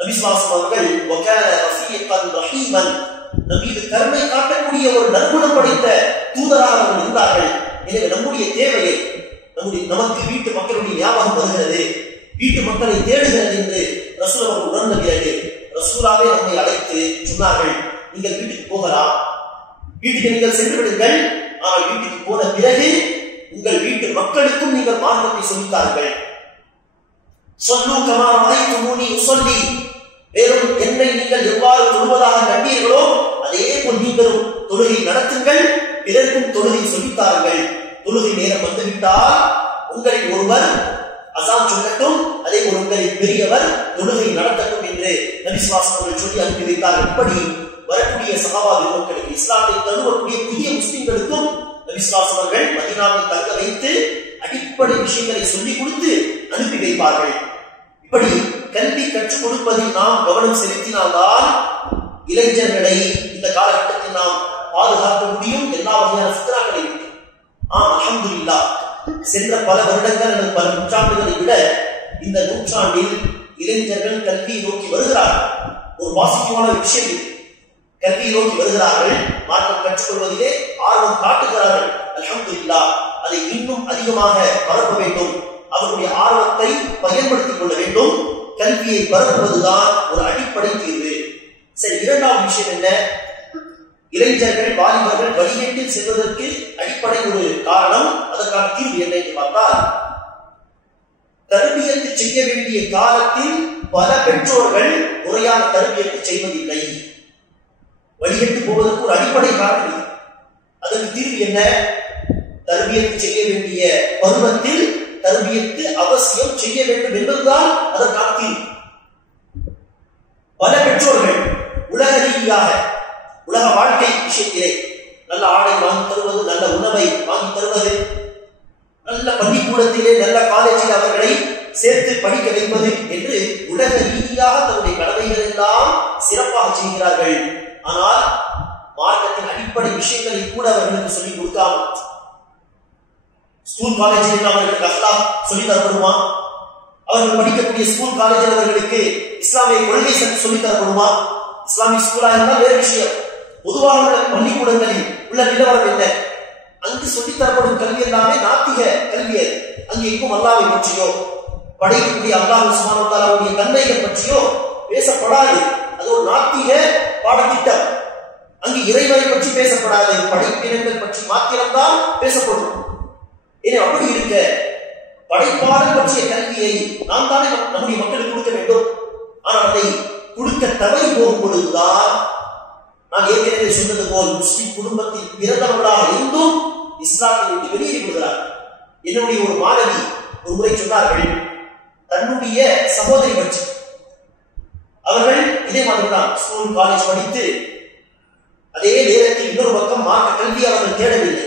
நபி ஸல்லல்லாஹு அலைஹி அவர்கள் வகான ரஃபீகன் ரஹீமன் நபீது கருணை காட்டக்கூடிய ஒரு நற்குணம் படைத்த தூதராக அவர்கள் இருந்தார்கள். எனவே நம்முடைய தேவையை நமக்கு வீட்டு மக்களுடைய ஞாபகம் வருகிறது, வீட்டு மக்களை தேடுகிறது என்று ரசூல் அவர்கள் உணர்ந்த பிறகு ரசூலாவே நம்மை அழைத்து சொன்னார்கள், நீங்கள் வீட்டுக்கு போகலாம், வீட்டுக்கு நீங்கள் சென்று விடுங்கள். ஆனால் வீட்டுக்கு போன பிறகு உங்கள் வீட்டு மக்களுக்கும் நீங்கள் மார்க்கத்தை சொல்லித்தார்கள். சொல்லு கமா ரஅய்துமூனி உஸல்லி மேலும் என்னை நீங்கள் எவ்வாறு தொழுவதாக கண்டீர்களோ அதே போல் நீங்களும் தொழுகை நடத்துங்கள், பிறருக்கும் தொழுகை சொல்லித்தார்கள். தொழுகை நேரம் வந்துவிட்டால் உங்களில் ஒருவர் அசான் சொல்லட்டும், அதே போல் உங்களில் பெரியவர் தொழுகை நடத்தட்டும் என்று நபி ஸல்லல்லாஹு அலைஹி வஸல்லம் சொல்லி அனுப்பி வைத்தார்கள். இப்படி வரக்கூடிய சஹாபா மக்களுக்கு, இஸ்லாத்தை தழுவக்கூடிய புதிய முஸ்லிம்களுக்கும் நபி ஸல்லல்லாஹு அலைஹி வஸல்லம் அவர்கள் மதீனாவில் தங்க வைத்து அடிப்படை விஷயங்களை சொல்லிக் கொடுத்து அனுப்பி வைப்பார்கள். இப்படி கல்வி கற்றுக் கொடுப்பதில் நாம் கவனம் செலுத்தினால்தான் இளைஞர்களை இந்த காலகட்டத்தில் நாம் பாதுகாக்க முடியும் எல்லா வகையான ஃபித்னாக்களை விட்டு. அல்ஹம்துலில்லாஹ் சென்ற பல வருடங்கள் அல்லது பல நூற்றாண்டுகளை விட இந்த நூற்றாண்டில் இளைஞர்கள் கல்வியை நோக்கி வருகிறார்கள். ஒரு பாசிட்டிவான விஷயம் இது. கல்வியை நோக்கி வருகிறார்கள், மார்க்கம் கற்றுக்கொள்வதிலே ஆர்வம் காட்டுகிறார்கள். அல்ஹம்துலில்லாஹ் அதை இன்னும் அதிகமாக பரப்ப வேண்டும். அவருடைய ஆர்வத்தை பயன்படுத்திக் கொள்ள வேண்டும். கல்வியை பரப்புவதுதான் ஒரு அடிப்படை தீர்வு. சரி, இரண்டாவது விஷயம் என்ன? இளைஞர்கள் வாலிபர்கள் வழிகேட்டில் செல்வதற்கு அடிப்படை ஒரு காரணம், அதற்கான தீர்வு என்ன என்று பார்த்தால், தர்பியத்து செய்ய வேண்டிய காலத்தில் பல பெற்றோர்கள் முறையான தர்பியத்து செய்வதில்லை. வழிகேட்டு போவதற்கு ஒரு அடிப்படை காரணம். அதற்கு தீர்வு என்ன? தர்பியத்து செய்ய வேண்டிய பருவத்தில் தர்பியத்து அவசியம் செய்ய வேண்டும் என்பதுதான் அதற்கான தீர்வு. பல பெற்றோர்கள் உலக ரீதியாக உலக வாழ்க்கை விஷயத்திலே நல்ல ஆடை வாங்கி தருவது, நல்ல உணவை வாங்கி தருவது, நல்ல பள்ளிக்கூடத்திலே நல்ல காலேஜில் அவர்களை சேர்த்து படிக்க வைப்பது என்று உலக ரீதியாக தன்னுடைய கடமைகள் எல்லாம் சிறப்பாக செய்கிறார்கள். ஆனால் மார்க்கத்தின் அடிப்படை விஷயங்களை கூட அவர்களுக்கு சொல்லிக் கொடுக்காமல், ஸ்கூல் காலேஜில் அவர்களுக்கு அஹ்லாக் சொல்லித் தரப்படுமா? அவர்கள் படிக்கக்கூடிய ஸ்கூல் காலேஜில் அவர்களுக்கு இஸ்லாமிய கொள்கை சொல்லித் தரப்படுமா? இஸ்லாமிக் ஸ்கூலா இருந்தால் வேறு விஷயம். பொதுவாக உள்ள பள்ளிக்கூடங்களில் உள்ள நிலவரம் என்ன? அங்கு சொல்லித் தரப்படும் கல்வி எல்லாமே நாத்திக கல்வி. அங்கு எங்கும் அல்லாஹ்வை பற்றியோ படைக்கக்கூடிய அல்லாஹ் சுப்ஹானஹு வ தஆலாவுடைய தன்மைகள் பற்றியோ பேசப்படாது. அது ஒரு நாத்திக பாடத்திட்டம். அங்கு இறைவனை பற்றி பேசப்படாது, படைப்பினங்கள் பற்றி மாத்திரம்தான் பேசப்படும். ஏன்னா அப்படி இருக்க படைப்பாளர் பற்றிய கல்வியை நாம் தானே நம்முடைய மக்களுக்கு கொடுக்க வேண்டும். ஆனால் அதை கொடுக்க தவறி போகும் பொழுதுதான் நான் ஏற்கனவே சொன்னது போல் முஸ்லிம் குடும்பத்தில் பிறந்தவர்களாக இருந்தும் இஸ்லாத்தை விட்டு வெளியேறி விடுகிறார். என்னுடைய ஒரு மாணவி ஒரு முறை சொன்னார்கள், தன்னுடைய சகோதரி பற்றி அவர்கள் இதே மாதிரிதான் ஸ்கூல் காலேஜ் படித்து அதே நேரத்தில் இன்னொரு பக்கம் மார்க்க கல்வி அவர்கள் தேடவில்லை.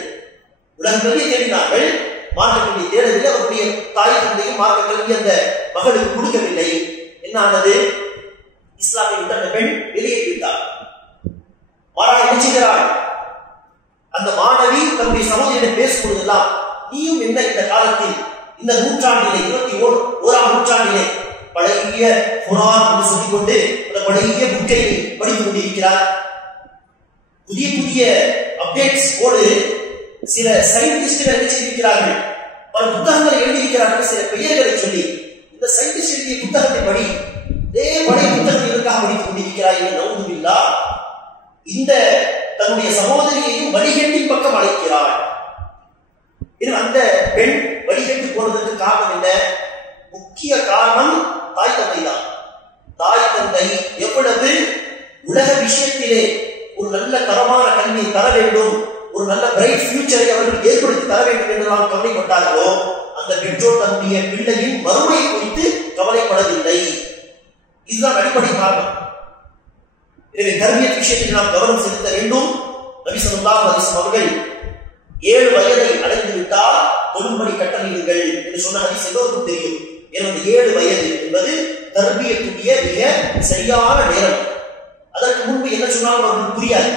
உலக கல்வியை தேடினார்கள், மார்க்க கல்வி தேடவில்லை. அவருடைய தாய் தந்தையும் மார்க்க கல்வி அந்த மகளுக்கு கொடுக்கவில்லை. என்ன ஆனது? இஸ்லாமை விட்டு அந்த பெண் வெளியேறிவிட்டார். மாறாக என்ன செய்கிறாள்? அந்த மாணவி தன்னுடைய சகோதரியிடம் பேசும்பொழுதெல்லாம், நீயும் என்ன இந்த காலத்தில் இந்த நூற்றாண்டிலே 21ஆம் நூற்றாண்டிலே பழைய குர்ஆன் என்று சொல்லிக்கொண்டு அந்த பழைய புக்கை படித்துக் கொண்டிருக்கிறார். புதிய புதிய அப்டேட்ஸ் ஓடு சில சயின்டிஸ்டுகள் என்ன செய்திருக்கிறார்கள், பல புத்தகங்களை எழுதியிருக்கிறார்கள். சில பெயர்களை சொல்லி இந்த சயின்டிஸ்ட் எழுதிய புத்தகத்தை படி, இதே பழைய புத்தகத்தை எதற்காக படித்துக் கொண்டிருக்கிறார் என்று நவுதுபில்லாஹ் இந்த தன்னுடைய சகோதரியையும் வழிகேட்டின் பக்கம் அழைக்கிறார். அந்த பெண் வழிகேட்டு போனதற்கு காரணம் என்ன? முக்கிய காரணம் தாய் தந்தை தான். தாய் தந்தை வரை எவ்வளவு உலக விஷயத்திலே ஒரு நல்ல தரமான கல்வியை தர வேண்டும், ஒரு நல்ல பிரைட் ஃபியூச்சரை அவர்கள் ஏற்படுத்தி தர வேண்டும் என்று நாம் கவலைப்பட்டார்களோ, அந்த பெற்றோர் தன்னுடைய பிள்ளையின் மறுமையை குறித்து கவலைப்படவில்லை. இதுதான் அடிப்படை காரணம். எனவே தர்பியத் விஷயத்தில் நாம் கவனம் செலுத்த வேண்டும். நபி ஸல்லல்லாஹு அலைஹி வஸல்லம் அவர்கள் 7 வயதை அடைந்து விட்டால் தொழும்படி கட்டளையிடுங்கள் என்று சொன்ன ஹதீஸ் எல்லோருக்கும் தெரியும். எனவே 7 வயது என்பது தர்பியத்துடைய மிக சரியான நேரம். அதற்கு முன்பு என்ன சொன்னாலும் அவர்களுக்கு புரியாது.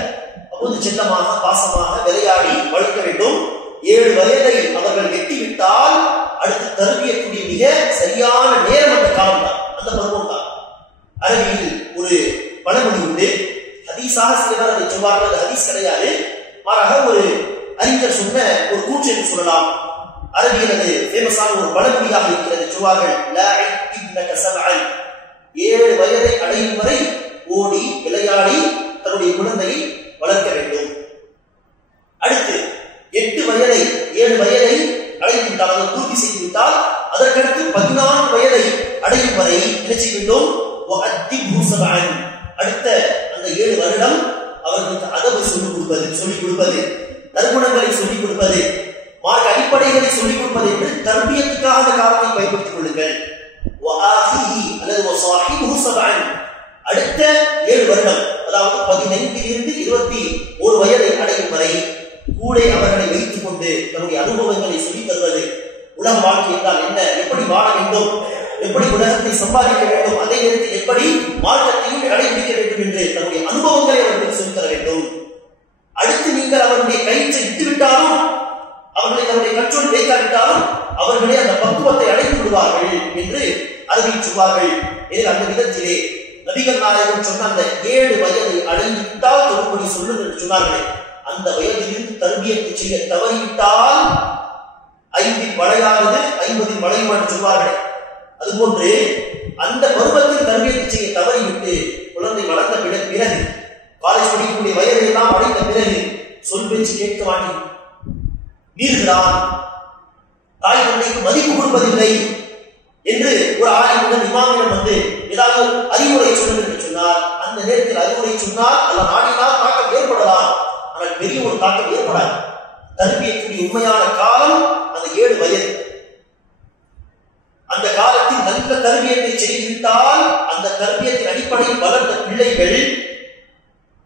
அப்போது செல்லமாக பாசமாக விளையாடி வளர்க்க வேண்டும். 7 வயதை அவர்கள் எட்டிவிட்டால் அடுத்து தர்பியத்துடைய மிக சரியான நேரம் அந்த காலம் தான், அந்த பருவம் தான். அரபியில் ஒரு பழமொழி உண்டு, ஹதீஸாக சிலர் அதை சொல்வார்கள். அது ஹதீஸ் கிடையாது, மாறாக ஒரு அறிஞர் சொன்ன ஒரு கூற்று என்று சொல்லலாம். அரபியில் அது ஃபேமஸான ஒரு பழமொழியாக இருக்கிறது. சொல்வார்கள், 7 வயதை அடையும் வரை ஓடி விளையாடி தன்னுடைய குழந்தையை வளர்க்க வேண்டும். அடுத்து 7 வயதை அடைந்து விட்டால், அதை பூர்த்தி செய்து விட்டால் அதற்கடுத்து 14 வயதை அடையும் வரை என்ன செய்ய வேண்டும்? அடுத்த அந்த 7 வருடம் அவர்களுக்கு அதவு சொல்லிக் கொடுப்பது, நற்குணங்களை சொல்லிக் கொடுப்பது, மார்க்க அடிப்படைகளை சொல்லிக் கொடுப்பது என்று தர்பியத்துக்காக அந்த காலத்தை பயன்படுத்திக் கொள்ளுங்கள். அடுத்த 7 வருடம், அதாவது 15 to 21 வயதை அடையும் வரை கூட அவர்களை வைத்துக் கொண்டு தன்னுடைய அனுபவங்களை சொல்லித் தருவது, உலக வாழ்க்கை என்றால் என்ன, எப்படி வாழ வேண்டும், எப்படி உலகத்தை சம்பாதிக்க வேண்டும், அதே நேரத்தில் எப்படி மார்க்கத்தையும் கடைபிடிக்க வேண்டும் என்று தன்னுடைய அனுபவங்களை அவர்களுக்கு சொல்லித் தர வேண்டும். அடுத்து நீங்கள் அவருடைய கயிற்றை விட்டுவிட்டாலும், அவர்களை தன்னுடைய கண்ட்ரோல் வைக்காவிட்டாலும் அவர்களே அந்த பக்குவத்தை அடைந்து விடுவார்கள் என்று அறிவித்து சொல்வார்கள். அந்த விதத்திலே நபிகள் நாயகம் சொன்ன அந்த 7 வயதை அடைந்துவிட்டால் தொழும்படி சொல்லுங்கள் என்று சொன்னார்கள். அந்த வயதிலிருந்து தர்பியத்தை செய்ய தவறிவிட்டால் 5 வளையாவது 50 வளையுமா என்று சொல்வார்கள். அதுபோன்று அந்த பருவத்தில் தர்பியத்தை செய்ய தவறிவிட்டு குழந்தை வளர்ந்த பிறகு காலேஜ் படிக்கக்கூடிய வயதை எல்லாம் அடைந்த பிறகு சொல் பேச்சு கேட்க மாட்டேன் மீறுகிறான், தாய் தந்தைக்கு மதிப்பு கொடுப்பதில்லை என்று ஒரு ஆய்வுடன் இமாமிடம் வந்து ஏதாவது அறிவுரை சொல்லுங்கள் என்று சொன்னார். அந்த நேரத்தில் அறிவுரை சொன்னால் அல்ல நாடினால் தாக்கம் ஏற்படலாம், ஆனால் பெரிய ஒரு தாக்கம் ஏற்படாது. தர்பியத்துடைய உண்மையான காலம் அந்த 7 வயது. அந்த காலத்தில் நல்ல தர்பியத்தை செய்துவிட்டால் அந்த தர்பியத்தின் அடிப்படையில் வளர்ந்த பிள்ளைகள்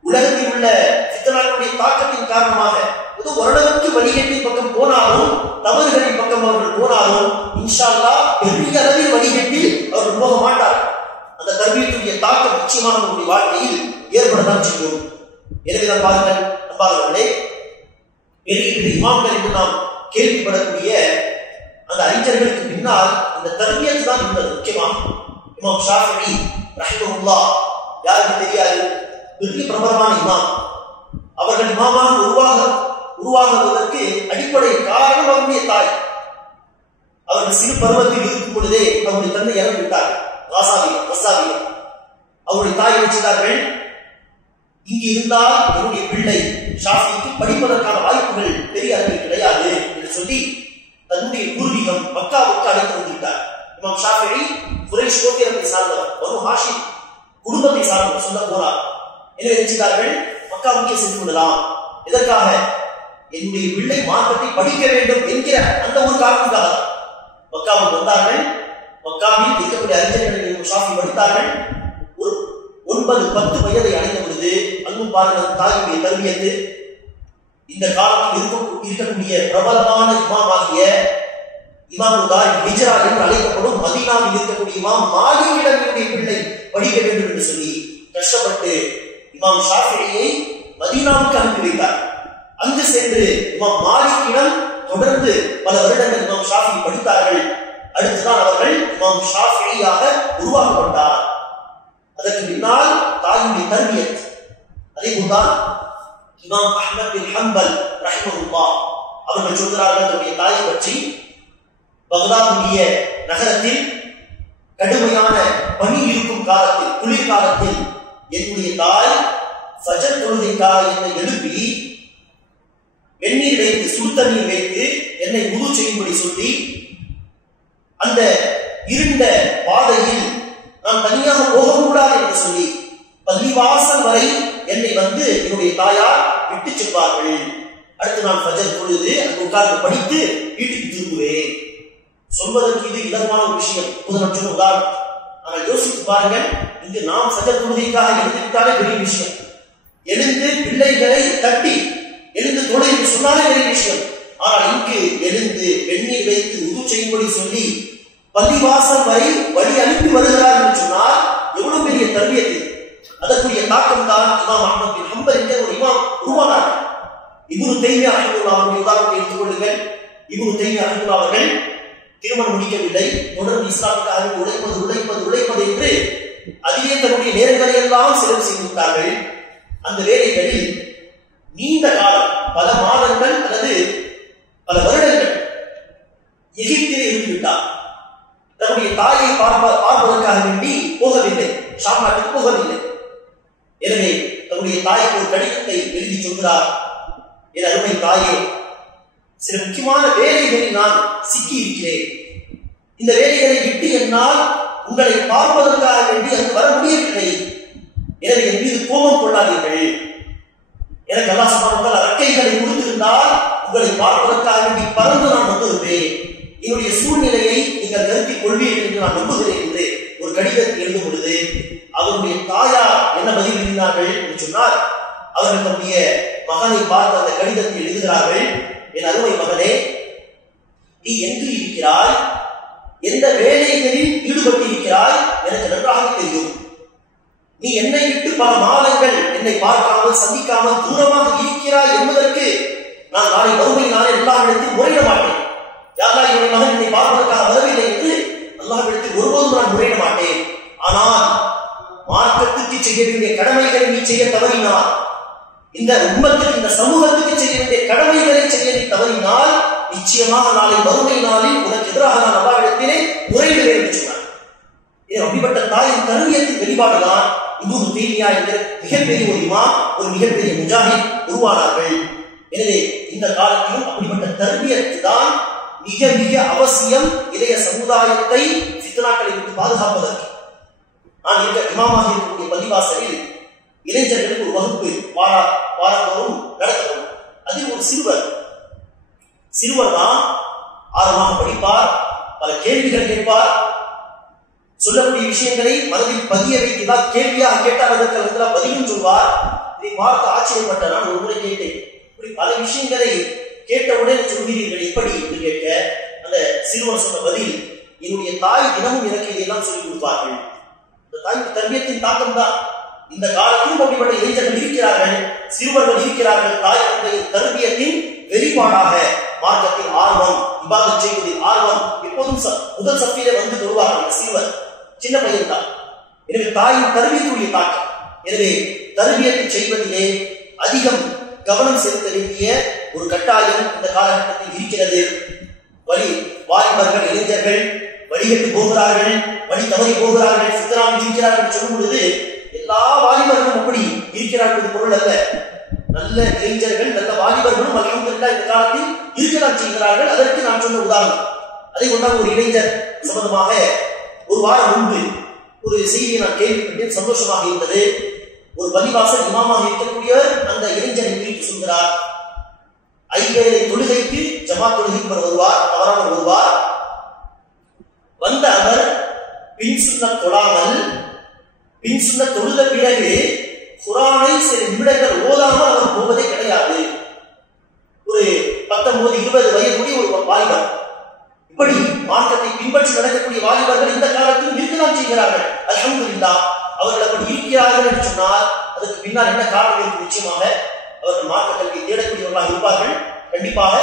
உலகத்தில் உள்ள ஃபித்னாக்களுடைய தாக்கத்தின் காரணமாக ஏதோ ஓரளவுக்கு வழிகேட்டின் பக்கம் போனாலும், தவறுகளின் பக்கம் அவர்கள் போனாலும், இன்ஷா அல்லாஹ் பெரிய அளவில் வழிகேட்டில் அவர்கள் போக மாட்டார்கள். அந்த தர்பியத்துடைய தாக்கம் நிச்சயமாக நம்முடைய வாழ்க்கையில் ஏற்படத்தான் செய்யும். எனவேதான் பாருங்கள் அன்பார்களே, பெரிய பெரிய இமாம்கள் என்று நாம் கேள்விப்படக்கூடிய அந்த அறிஞர்களுக்கு பின்னால் இந்த தர்பியத்து தான் இருந்தது. முக்கியமாக இமாம் ஷாஃபிஈ ரஹிமஹுல்லாஹ், யாருக்கு தெரியாது, பெரிய பிரபலமான இமாம். அவர்கள் இமாமாக உருவாகுவதற்கு அடிப்படை காரணம் அவருடைய தாய். அவர்கள் சிறு பருவத்தில் இருக்கும் பொழுதே அவருடைய தந்தை இறந்து விட்டார். அவருடைய தாய் வச்சிருந்தார்கள், இங்கு இருந்தால் என்னுடைய பிள்ளை ஷாஃபிக்கு படிப்பதற்கான வாய்ப்புகள் பெரிய அளவில் கிடையாது என்று சொல்லி தன்னுடைய பூர்வீகம் மக்காவுக்கு அழைத்து வந்துவிட்டார். இமாம் ஷாஃபிஈ குறைஷ் கோத்திரத்தை சார்ந்தவர், பனு ஹாஷிம் குடும்பத்தை சார்ந்தவர் சொல்ல போனார். எனவே நினைச்சார்கள் மக்காவுக்கே சென்று விடலாம். இதற்காக என்னுடைய பிள்ளை மார்க்கத்தை படிக்க வேண்டும் என்கிற அந்த ஒரு காரணத்துக்காக மக்காவுக்கு வந்தார்கள். மக்காவில் இருக்கக்கூடிய அறிஞர்களை ஷாஃபி படித்தார்கள். ஒரு 9-10 வயதை அடைந்த பொழுது அங்கும் பாருங்கள் தாயுடைய தர்பியத்து. இந்த காலத்தில் இருக்கக்கூடிய பிரபலமான இமாமாகிய இமாம் ஹிஜ்ரா என்று அழைக்கப்படும் மதீனாவில் இருக்கக்கூடிய இமாம் மாலிக்கிடனுடைய பிள்ளை படிக்க வேண்டும் என்று சொல்லி கஷ்டப்பட்டு இமாம் ஷாஃபிஈயை மதீனாவுக்கு அனுப்பி வைத்தார். அங்கு சென்று இமாம் மாலிக்கிடம் தொடர்ந்து பல வருடங்கள் இமாம் ஷாஃபிஈ படித்தார்கள். அடுத்துதான் அவர்கள் இமாம் ஷாஃபிஈயாக உருவாக்கப்பட்டார். அதற்கு பின்னால் தாயுடைய தர்பியத். அதே போல்தான் இமாம் அஹ்மத் பின் ஹம்பல் ரஹிமஹுல்லாஹ் அவர்கள் சொல்கிறார்கள் தன்னுடைய தாயை பற்றி, பக்தாதுடைய நகரத்தில் கடுமையான பனி இருக்கும் காலத்தில், குளிர்காலத்தில் என்னுடைய தாய் ஃபஜர் தொழுகைக்காக என்னை எழுப்பி வெந்நீர் வைத்து சுடுதண்ணீர் வைத்து என்னை உது செய்யும்படி சொல்லி அந்த இருண்ட பாதையில் நான் தனியாக போகக்கூடாது என்று சொல்லி பள்ளிவாசல் வரை என்னை என்னுடைய தாயார் விட்டு செல்வார்கள். அடுத்து நான் ஃபஜர் பொழுது அங்கு உட்கார்ந்து படித்து வீட்டுக்கு திரும்புவேன். சொல்வதற்கு இது இலகுவான ஒரு விஷயம், சொன்ன உதாரணம். ஆனால் யோசித்து பாருங்கள், இங்கு நாம் ஃபஜர் தொழுகைக்காக எழுந்திருந்தாலே பெரிய விஷயம். எழுந்து பிள்ளைகளை தட்டி எழுந்து தொழு என்று சொன்னாலே பெரிய விஷயம். ஆனால் இங்கு எழுந்து வெந்நீர் வைத்து உது செய்யும்படி சொல்லி பள்ளிவாசல் வரை வழி அனுப்பி வருகிறார் என்று சொன்னால் எவ்வளவு பெரிய தர்பியத்து. அதற்குரிய தாக்கம் தான் இமாம் அஹ்மத் பின் ஹம்பல் என்ற ஒரு இமாம் உருவானார்கள். இப்னு தைமியா ரஹிமஹுல்லாஹ் அவருடைய உதாரணத்தை எடுத்துக்கொள்ளுங்கள். இப்னு தைமியா ரஹிமஹுல்லாஹ் அவர்கள் திருமணம் முடிக்கவில்லை, தொடர்ந்து இஸ்லாமுக்காக உழைப்பது என்று அதிலே தன்னுடைய நேரங்களை எல்லாம் செலவு செய்திருந்தார்கள். அந்த வேலைகளில் நீண்ட காலம், பல மாதங்கள் அல்லது பல வருடங்கள் எகிப்திலே இருந்துவிட்டார். தன்னுடைய தாயை பார்ப்பதற்காக வேண்டி போகவில்லை, ஷாம் நாட்டுக்கு போகவில்லை. எனவே தன்னுடைய தாய்க்கு ஒரு கடிதத்தை எழுதி சொல்கிறார், என் அருமை தாயே, சில முக்கியமான வேலைகளில் நான் சிக்கி இருக்கிறேன். இந்த வேலைகளை விட்டு என்னால் உங்களை பார்ப்பதற்காக வேண்டி அங்கு வர முடியவில்லை. எனவே என் மீது கோபம் கொள்ளாதீர்கள். எனக்கு அல்லாஹ் சுப்ஹானஹு வ தஆலா ரெக்கைகளை கொடுத்திருந்தால் உங்களை பார்ப்பதற்காக வேண்டி பறந்து நான் வந்திருப்பேன். என்னுடைய சூழ்நிலையை நீங்கள் கருத்தில் கொள்வீர்கள் என்று நான் நம்புகிறேன் என்று ஒரு கடிதத்தை எழுதும் பொழுது அவருடைய தாயார் என்ன பதில் எழுதினார்கள் என்று சொன்னால், அவர்கள் தன்னுடைய மகனை பார்த்து அந்த கடிதத்தை எழுதுகிறார்கள், என் அருமை மகனே, நீ எங்கு இருக்கிறாய், எந்த வேலைகளில் ஈடுபட்டு இருக்கிறாய் எனக்கு நன்றாக தெரியும். நீ என்னை விட்டு பல மாதங்கள் என்னை பார்க்காமல் சந்திக்காமல் தூரமாக இருக்கிறாய் என்பதற்கு நான் நாளை மறுமை நாளை அல்லாஹ்விடத்தில் முறையிட மாட்டேன். யாரெல்லாம் என்னுடைய மகன் என்னை பார்ப்பதற்காக வரவில்லை என்று அல்லாஹ்விடத்தில் ஒருபோதும் நான் முறையிட மாட்டேன். ஆனால் மார்க்கத்துக்கு செய்ய வேண்டிய கடமைகளை நீ செய்ய தவறினால், இந்த உம்மத்துக்கு, இந்த சமூகத்துக்கு செய்ய வேண்டிய கடமைகளை செய்ய நீ தவறினால் நிச்சயமாக நாளை மறுமை நாளில் உனக்கு எதிராக நான் அல்லாஹ்விடத்திலே முறையிடுவேன் என்று சொன்னார். இது அப்படிப்பட்ட தாயின் தர்பியத்தின் வெளிப்பாடுதான் இப்னு தைமியா என்ற மிகப்பெரிய ஒரு இமாம், ஒரு மிகப்பெரிய முஜாஹித் உருவானார்கள். எனவே இந்த காலத்திலும் அப்படிப்பட்ட தர்பியத்து தான் மிக மிக அவசியம் இளைய சமுதாயத்தை ஃபித்னாக்களை விட்டு பாதுகாப்பதற்கு. நான் இமாமாக இருக்கக்கூடிய பள்ளிவாசலில் இளைஞர்களுக்கு ஒரு வகுப்பு வாரந்தோறும் நடத்தப்படும். அதில் ஒரு சிறுவர் தான் ஆர்வமாக படிப்பார், பல கேள்விகள் கேட்பார், சொல்லக்கூடிய விஷயங்களை மனதில் பதிய வைத்தால் கேள்வியாக கேட்டால் அதற்கு பதிலும் சொல்வார். இதை பார்த்து ஆச்சரியப்பட்ட நான் ஒரு முறை கேட்டேன், இப்படி பல விஷயங்களை கேட்டவுடன் சொல்கிறீர்கள் எப்படி என்று கேட்க, அந்த சிறுவர் சொன்ன பதில், என்னுடைய தாய் தினமும் எனக்கு இதையெல்லாம் சொல்லிக் கொடுப்பார்கள். இந்த தாய்க்கு தர்பியத்தின் தாக்கம் தான். இந்த காலத்திலும் அப்படிப்பட்ட இளைஞர்கள் இருக்கிறார்கள், சிறுவர்கள் இருக்கிறார்கள். தாய் தந்தை தர்பியத்தின் வெளிப்பாடாக மார்க்கத்தில் ஆர்வம், இபாதத் செய்வதில் ஆர்வம், எப்போதும் முதல் சஃபிலே வந்து தொழுவார்கள். சிறுவர் சின்ன பையன் தான். எனவே தாயின் தர்பியத்துடைய தாக்கம். எனவே தர்பியத்தை செய்வதிலே அதிகம் கவனம் செலுத்த வேண்டிய ஒரு கட்டாயம் இந்த காலகட்டத்தில் இருக்கிறது. வாலிபர்கள், இளைஞர்கள் வழிகட்டு போகிறார்கள், வழி தவறி போகிறார்கள், சித்தராக இருக்கிறார்கள் சொல்லும் பொழுது எல்லா வாலிபர்களும் அப்படி இருக்கிறார்கள் பொருள் அல்ல. நல்ல இளைஞர்கள், நல்ல வாலிபர்களும் அல்ஹம்துலில்லாஹ் இந்த காலத்தில் இருக்கதான் செய்கிறார்கள். அதற்கு நான் சொன்ன உதாரணம். அதை கொண்டாங்க ஒரு இளைஞர் சம்பந்தமாக ஒரு வாரம் முன்பு ஒரு செய்தியை நான் கேள்விப்பட்டேன், சந்தோஷமாக இருந்தது. ஒரு பள்ளிவாசல் இமாமாக இருக்கக்கூடியவர் அந்த இளைஞரை குறித்து சொல்கிறார், ஐவேளை தொழுகைக்கு ஜமாத் தொழுகைக்கு வருவார், தவறாமல் வருவார். வந்த அவர் பின் சுன்னத் தொழாமல், பின் சுன்னத் தொழுத பிறகு குர்ஆனை சில நிமிடங்கள் ஓதாமல் அவர் போவதே கிடையாது. ஒரு 19-20 வயதுடைய ஒரு வாலிபர். இப்படி மார்க்கத்தை பின்பற்றி நடக்கக்கூடிய வாலிபர்கள் இந்த காலத்தில் இருக்கதான் செய்கிறார்கள். அல்ஹம்துலில்லாஹ். அவர்கள் அப்படி இருக்கிறார்கள் என்று சொன்னால் அதுக்கு பின்னால் என்ன காரணம் இருக்கு? நிச்சயமாக அவர்கள் மார்க்க கல்வியை தேடக்கூடியவர்களாக இருப்பார்கள். கண்டிப்பாக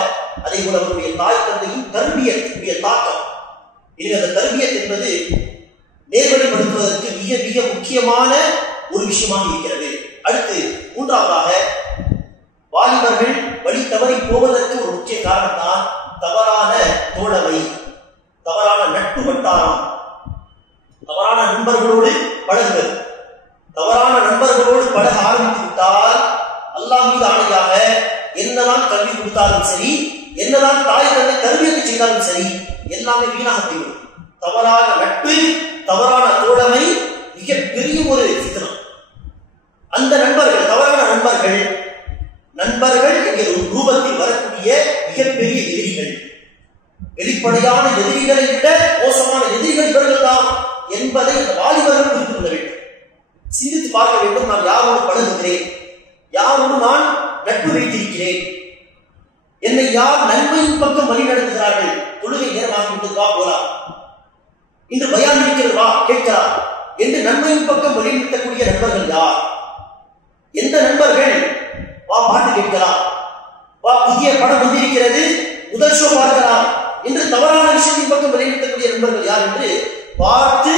அதே போல அவருடைய தாய் தந்தையும் தர்பியத்துடைய தாக்கம். இது அந்த தர்பியத் என்பது நேர்வழிப்படுத்துவதற்கு மிக மிக முக்கியமான ஒரு விஷயமாக இருக்கிறது. அடுத்து மூன்றாவதாக வாலிபர்கள் வழி தவறி போவதற்கு ஒரு முக்கிய காரணம் தான் தவறான தோழமை, தவறான நட்பு வட்டாரம், தவறான நண்பர்களோடு பழகுவது. தவறான நண்பர்களோடு பழக ஆரம்பித்து விட்டால் அல்லாஹ் மீது ஆணையாக என்னதான் கல்வி கொடுத்தாலும் சரி, என்னதான் தாய் தந்தை தர்பியத்தை செய்தாலும் சரி, எல்லாமே வீணாக போய்விடும். தவறான நட்பு, தவறான தோழமை மிகப்பெரிய ஒரு சித்திரம். அந்த நண்பர்கள், தவறான நண்பர்கள் என்கிற ரூபத்தில் வரக்கூடிய மிகப்பெரிய எதிரிகள், வெளிப்படையான எதிரிகளை விட மோசமான எதிரிகள் இவர்கள் தான் என்பதை இந்த வாலிபர்கள் புரிந்து கொள்ள வேண்டும். சிந்தித்து பார்க்க வேண்டும். நான் யாரோடு பழகுகிறேன், யாரோடு நான் நட்பு வைத்திருக்கிறேன், என்னை யார் நன்மையின் பக்கம் வழி நடத்துகிறார்கள். தொழுகை நேரமாக வா போலாம், இன்று பயான் இருக்கிறது வா கேட்கலாம் என்று நன்மையின் பக்கம் வழிநடத்தக்கூடிய நண்பர்கள் யார்? எந்த நண்பர்கள் வா பாட்டு கேட்கலாம், வா புதிய படம் வந்திருக்கிறது முதல் ஷோ பார்க்கலாம் என்று தவறான விஷயத்தின் பக்கம் வழிநடத்தக்கூடிய நண்பர்கள் யார் என்று பார்த்து,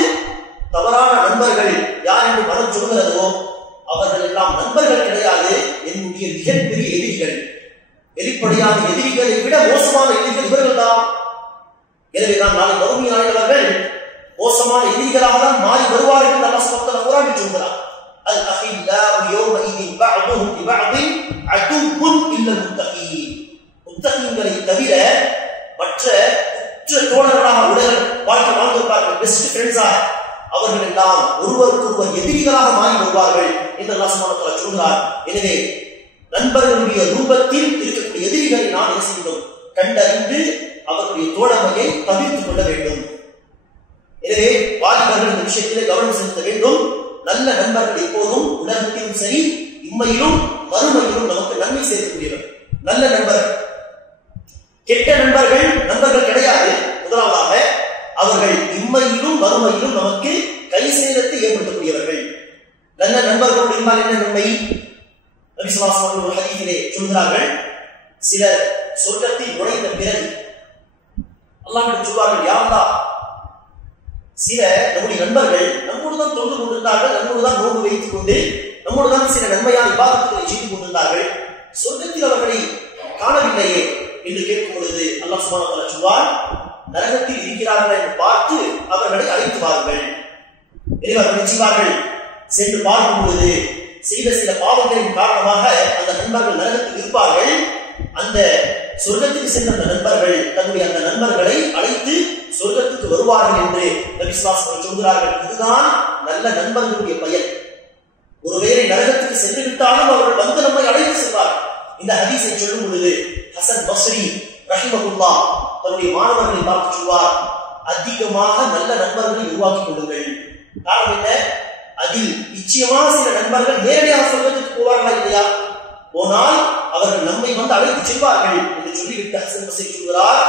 தவறான நண்பர்கள் யார் என்று மனம் சொல்கிறதோ அவர்கள் எல்லாம் நண்பர்கள் கிடையாது, என்னுடைய மிகப்பெரிய எதிரிகள். வெளிப்படையான எதிரிகளை விட மோசமான எதிரிகள் இவர்கள் தான். எனவே நான் நாளை மறுமையானவர்கள் மோசமான எதிரிகளாக தான் மாறி வருவார்கள் என்று அல்லாஹ் சுப்ஹானஹு வ தஆலா குர்ஆனில் சொல்கிறார். அல் அஹில்லாஹு யௌமஇதின் பஅதுஹும் லிபஅதின் அதுவ்வுன் இல்லல் முத்தகீன். முத்தகீன்களை தவிர மற்ற உற்ற தோழர்களாக உலகில் வாழ்க்கை வாழ்ந்திருப்பார்கள், பெஸ்ட் ஃப்ரெண்ட்ஸாக, அவர்கள் எல்லாம் ஒருவருக்கொருவர் எதிரிகளாக மாறி வருவார்கள் என்று அல்லாஹ் சுப்ஹானஹு வ தஆலா சொல்கிறார். எனவே நண்பர்களுடைய ரூபத்தில் இருக்கக்கூடிய எதிரிகளை நாம் என்ன செய்யணும்? கண்டறிந்து அவர்களுடைய தோழமையை தவிர்த்துக் கொள்ள வேண்டும். எனவே வாலிபர்கள் இந்த விஷயத்திலே கவனம் செலுத்த வேண்டும். நல்ல நண்பர்கள் எப்போதும் உலகத்திலும் சரி இம்மையிலும் மறுமையிலும் நமக்கு நன்மை சேர்க்கக்கூடியவர் நல்ல நண்பர்கள். கெட்ட நண்பர்கள் கிடையாது. முதலாவதாக அவர்கள் இம்மையிலும் மறுமையிலும் நமக்கு கை சேதத்தை ஏற்படுத்தக்கூடியவர்கள். நல்ல நண்பர்களோடு இருந்தால் என்ன நன்மை? நபி ஸல்லல்லாஹு அலைஹி வஸல்லம் ஒரு ஹதீஸிலே சொல்கிறார்கள், சிலர் சொர்க்கத்தில் நுழைந்த பிறகு அல்லாஹ்விடம் சொல்வார்கள், யா அல்லாஹ், சில நம்முடைய நண்பர்கள் நம்மோடு தான் தொழுது கொண்டிருந்தார்கள், நம்மோடு தான் நோன்பு வைத்துக் கொண்டு நம்மோடு தான் சில நன்மையான இபாதத்துகளை செய்து கொண்டிருந்தார்கள், சொர்க்கத்தில் அவர்களை காணவில்லையே என்று கேட்கும் பொழுது அல்லாஹ் சுப்ஹானஹு வ தஆலா சொல்வார், நரகத்தில் இருக்கிறார்கள் என்று பார்த்து அவர்களை அழைத்து வாருங்கள். எனவே அவர்கள் செய்வார்கள், சென்று பார்க்கும் பொழுது செய்த சில பாவங்களின் காரணமாக அந்த நண்பர்கள் நரகத்தில் இருப்பார்கள். அந்த சொர்க்கத்துக்கு சென்ற அந்த நண்பர்கள் தன்னுடைய அந்த நண்பர்களை அழைத்து சொர்க்கத்துக்கு வருவார்கள் என்று நபி ஸல்லல்லாஹு அலைஹி வஸல்லம் சொல்கிறார்கள். இதுதான் நல்ல நண்பர்களுடைய பயன். ஒருவேளை நரகத்துக்கு சென்று விட்டாலும் அவர்கள் வந்து நம்மை அழைத்து செல்வார். இந்த ஹதீஸை சொல்லும் பொழுது ஹசன் பஸ்ரி ரஹிமஹுல்லாஹ் தன்னுடைய மாணவர்களை பார்த்து சொல்வார், அதிகமாக நல்ல நண்பர்களை உருவாக்கி கொள்ளுங்கள். காரணம் என்ன? அதில் நிச்சயமாக சில நண்பர்கள் நேரடியாக சொர்க்கத்துக்கு போவார்களா இல்லையா? போனால் அவர்கள் நம்மை வந்து அழைத்து செல்வார்கள் என்று சொல்லிவிட்டு ஹசன் பஸ்ரி சொல்கிறார்,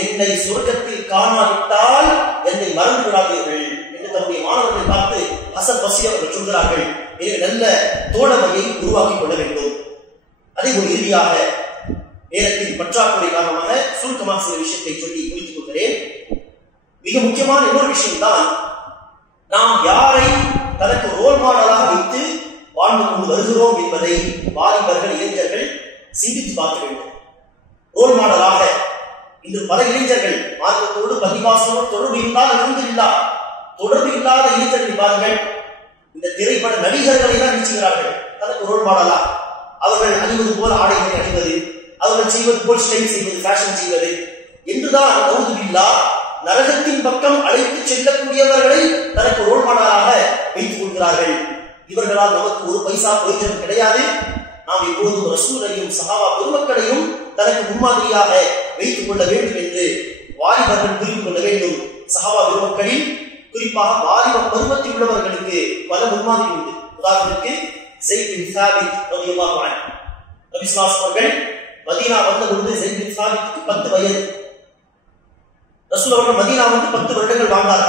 என்னை சொர்க்கத்தில் காணாவிட்டால் என்னை மறந்து விடாதீர்கள் என்று தன்னுடைய மாணவர்களை பார்த்து ஹசன் பஸ்ரி அவர்கள் சொல்கிறார்கள். எனவே நல்ல தோழமையை உருவாக்கிக் கொள்ள வேண்டும். அதே ஒரு இறுதியாக நேரத்தின் பற்றாக்குறை காரணமாக சுருக்கமாக சில விஷயத்தை சொல்லி முடித்துக் கொள்கிறேன். மிக முக்கியமான இன்னொரு விஷயம் தான், நாம் யாரை தனக்கு ரோல் மாடலாக வைத்து வாழ்ந்து கொண்டு வருகிறோம் என்பதை வாலிபர்கள் இளைஞர்கள் சிந்தித்து பார்க்க வேண்டும். ரோல் மாடலாக இன்று பல இளைஞர்கள் மார்க்கத்தோடு பரிபாசனோடு தொடர்பு இருந்தால் அல்ஹம்துலில்லாஹ், தொடர்பு இல்லாத இளைஞர்களை பாருங்கள், இந்த திரைப்பட நடிகர்களை தான் நினைச்சுகிறார்கள் தனக்கு ரோல் மாடலா. அவர்கள் அணிவது போல ஆடைகளை அணிவது, அவர்கள் செய்வது போல் ஸ்டைல் செய்வது, ஃபேஷன் செய்வது என்றுதான் அல்ஹம்துலில்லாஹ் நரகத்தின் பக்கம் அழைத்து செல்லக்கூடியவர்களை தனக்கு ரோல் மாடலாக வைத்துக் கொள்கிறார்கள். இவர்களால் நமக்கு ஒரு பைசா பிரயோஜனம் கிடையாது. நாம் எப்போதும் ரசூலையும் சஹாபா பெருமக்களையும் தனக்கு முன்மாதிரியாக வைத்துக் கொள்ள வேண்டும் என்று வாலிபர்கள் புரிந்து கொள்ள வேண்டும். சஹாபா பெருமக்களில் குறிப்பாக வாலிப பருவத்தில் உள்ளவர்களுக்கு பல முன்மாதிரி உண்டு. உதாரணத்திற்கு ஸைத் பின் சாபித் ரலியல்லாஹு அன்ஹு, நபி ஸல்லல்லாஹு அலைஹி வஸல்லம் மதீனா வந்த பொழுது ஸைத் பின் சாபித்துக்கு 10 வயது. ரசூல் அவர்கள் மதீனா வந்து 10 வருடங்கள் வாழ்ந்தார்.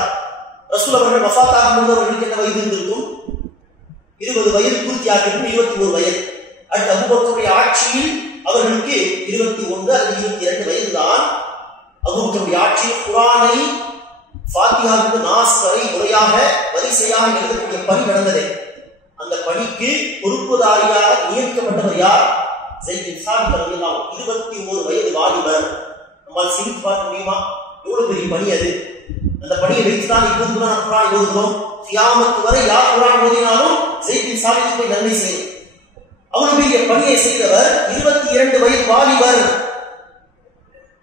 ரசூல் அவர்கள் வஃபாத் ஆகும்போது அவர்களுக்கு என்ன வயது இருந்திருக்கும்? 20 வயது பூர்த்தியாகிருக்கும், 21 வயது. அடுத்து அபூபக்கருடைய ஆட்சியில் அவர்களுக்கு 21 அல்லது 22 வயது தான். அபூபக்கருடைய ஆட்சியில் குர்ஆனை ஃபாத்திஹாவுக்கு நாஸ் வரை முறையாக வரிசையாக எழுதக்கூடிய பணி நடந்தது. அந்த பணிக்கு பொறுப்புதாரியாக நியமிக்கப்பட்டவர் யார்? ஸைத் பின் சாபித் ரலியல்லாஹு அன்ஹு. 21 வயது வாலிபர். நம்மால் சிந்தித்து பார்க்க முடியுமா? எவ்வளவு பெரிய பணி அது. அந்த பணியை வைத்துதான் இப்போது குர்ஆன் ஓதுகிறோம். கியாமத் வரை யார் குர்ஆன் ஓதினாலும் ஸைத் பின் சாபித் போய் நன்மை செய்யும். அவ்வளவு பெரிய பணியை செய்தவர் 22 வயது வாலிபர்.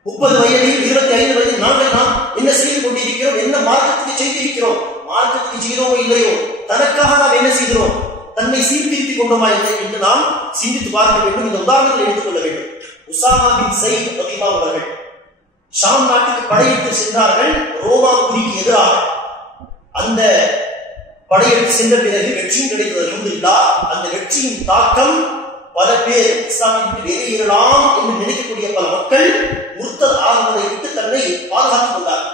30 வயதில் 25 வயதில் நாம் என்ன செய்து கொண்டிருக்கிறோம்? இருக்கிறோம், என்ன மார்க்கத்துக்கு செய்திருக்கிறோம், மார்க்கத்துக்கு செய்கிறோமோ இல்லையோ தனக்காக நாம் என்ன செய்கிறோம், தன்னை சீர்திருத்திக் கொண்டோமா இல்லை என்று நாம் சிந்தித்து பார்க்க வேண்டும். இந்த உதாரணத்தை எடுத்துக்கொள்ள வேண்டும். உசாமா பின் ஸைத் ரலியல்லாஹு அவர்கள் ஷாம் நாட்டுக்கு படையெடுத்து சென்றார்கள் ரோமாபுரிக்கு எதிராக. அந்த படையெடுத்து சென்ற பிறகு வெற்றியும் கிடைத்தது அல்ஹம்துலில்லாஹ். அந்த வெற்றியின் தாக்கம் பல பேர் இஸ்லாமை விட்டு வெளியேறலாம் என்று நினைக்கக்கூடிய பல மக்கள் முர்த்தத் ஆகுவதை விட்டு தன்னை பாதுகாத்துக் கொண்டார்.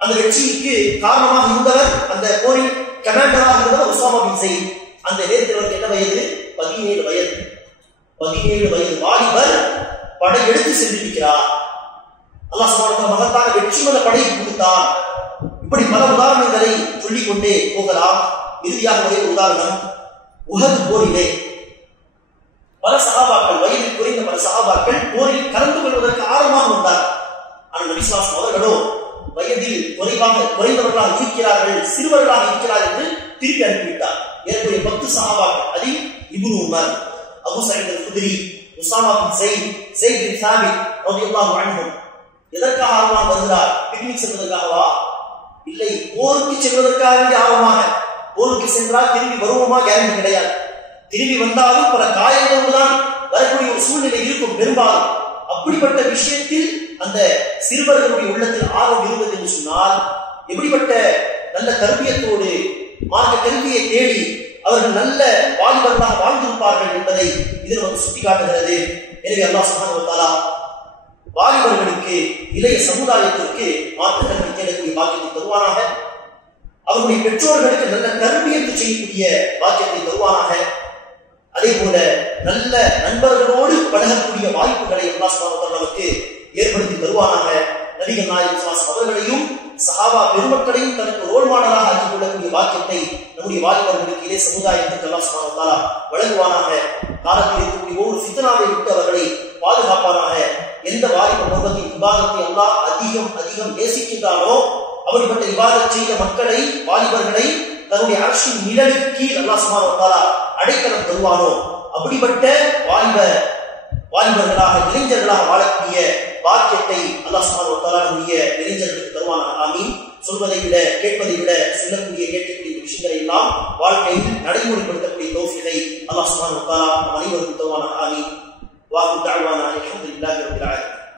அந்த வெற்றிக்கு காரணமாக இருந்தவர், அந்த போரில் கமாண்டராக இருந்தவர் உசாமா பின் ஸைத். அந்த நேரத்தில் அவருக்கு என்ன வயது? 17 வயது. 17 வயது வாலிபர் படையெடுத்து சென்றிருக்கிறார். அல்லாஹ் சுப்ஹானஹு வ தஆலா மகத்தான வெற்றி மத படையை கொடுத்தார். இப்படி பல உதாரணங்களை சொல்லிக் கொண்டே போகலாம். இறுதியாக ஒரே உதாரணம், உஹது போரிலே பல சஹாபாக்கள், வயதில் குறைந்த பல சஹாபாக்கள் போரில் கலந்து கொள்வதற்கு ஆர்வமாக வந்தார். ஆனால் நபி ஸல்லல்லாஹு அலைஹி வஸல்லம் அவர்களோ வயதில் குறைந்தவர்களாக இருக்கிறார்கள், சிறுவர்களாக இருக்கிறார்கள் என்று திருப்பி அனுப்பிவிட்டார். ஏற்கனவே 10 சஹாபாக்கள், அதில் இப்னு உமர், அபூ ஸஈத் அல்-குத்ரி, உஸாமா பின் ஸைத், ஸைத் பின் சாபித் ரலியல்லாஹு அன்ஹும். எதற்காக ஆர்வமாக வருகிறார்? பிக்னிக் செல்வதற்காகவா? இல்லை, போருக்கு செல்வதற்காக ஆர்வமாக. போருக்கு சென்றால் திரும்பி வருவோமா? கேரண்டி கிடையாது. திரும்பி வந்தாலும் பல காயங்களோடு தான் வரக்கூடிய ஒரு சூழ்நிலை இருக்கும் பெரும்பாலும். அப்படிப்பட்ட விஷயத்தில் அந்த சிறுவர்களுடைய உள்ளத்தில் ஆர்வம் இருந்தது என்று சொன்னால், எப்படிப்பட்ட நல்ல தர்பியத்தோடு மார்க்க கல்வியை தேடி அவர்கள் நல்ல வாலிபர்களாக வாழ்ந்திருப்பார்கள் என்பதை இது நமக்கு சுட்டிக்காட்டுகிறது. எனவே அல்லாஹ் சுப்ஹானஹு வ தஆலா வாலிபர்களுக்கு, இளைய சமுதாயத்திற்கு மார்க்க கல்வி தேடக்கூடிய பாக்கியத்தை தருவானாக. அவர்களுடைய பெற்றோர்களுக்கு நல்ல தர்பியத்தை செய்யக்கூடிய பாக்கியத்தை தருவானாக. அதே போல நல்ல நண்பர்களோடு பழகக்கூடிய வாய்ப்புகளை அல்லாஹ் சுப்ஹானஹு வ தஆலா நமக்கு ஏற்படுத்தி தருவானாக. நபிகள் நாயகம் ஸல்லல்லாஹு அலைஹி வஸல்லம் அவர்களையும் சஹாபா பெருமக்களையும் தனக்கு ரோல் மாடலாக ஆக்கிக் கொள்ளக்கூடிய வாக்கியத்தை நம்முடைய வாலிபர்களுக்கு, இதே சமுதாயத்துக்கு அல்லாஹ் சுப்ஹானஹு வ தஆலா வழங்குவானாக. காலத்தில் இருக்கக்கூடிய ஒவ்வொரு ஃபித்னாவை விட்டு அவர்களை பாதுகாப்பானாக. எந்த வாலிப பருவத்தின் இபாதத்தை அல்லாஹ் அதிகம் நேசிக்கின்றானோ அப்படிப்பட்ட இபாதத் செய்த மக்களை, வாலிபர்களை தன்னுடைய அரசின் நிழலுக்கு கீழ் அல்லாஹ் சுப்ஹானஹு வ தஆலா அடைக்கலம் தருவானோ அப்படிப்பட்ட வாலிபர்களாக, இளைஞர்களாக வாழக்கூடிய பாக்கியத்தை அல்லாஹ் சுப்ஹானஹு வ தஆலா நம்முடைய இளைஞர்களுக்கு தருவானாக. ஆமீன். சொல்வதை விட கேட்பதை விட சொல்லக்கூடிய கேட்கக்கூடிய விஷயங்களை எல்லாம் வாழ்க்கையில் நடைமுறைப்படுத்தக்கூடிய தௌஃபீகை அல்லாஹ் சுப்ஹானஹு வ தஆலா நம் அனைவருக்கும் தருவானாக. ஆமீன். வாஹு தஅவானா அல்ஹம்துலில்லாஹி ரப்பில் ஆலமீன்.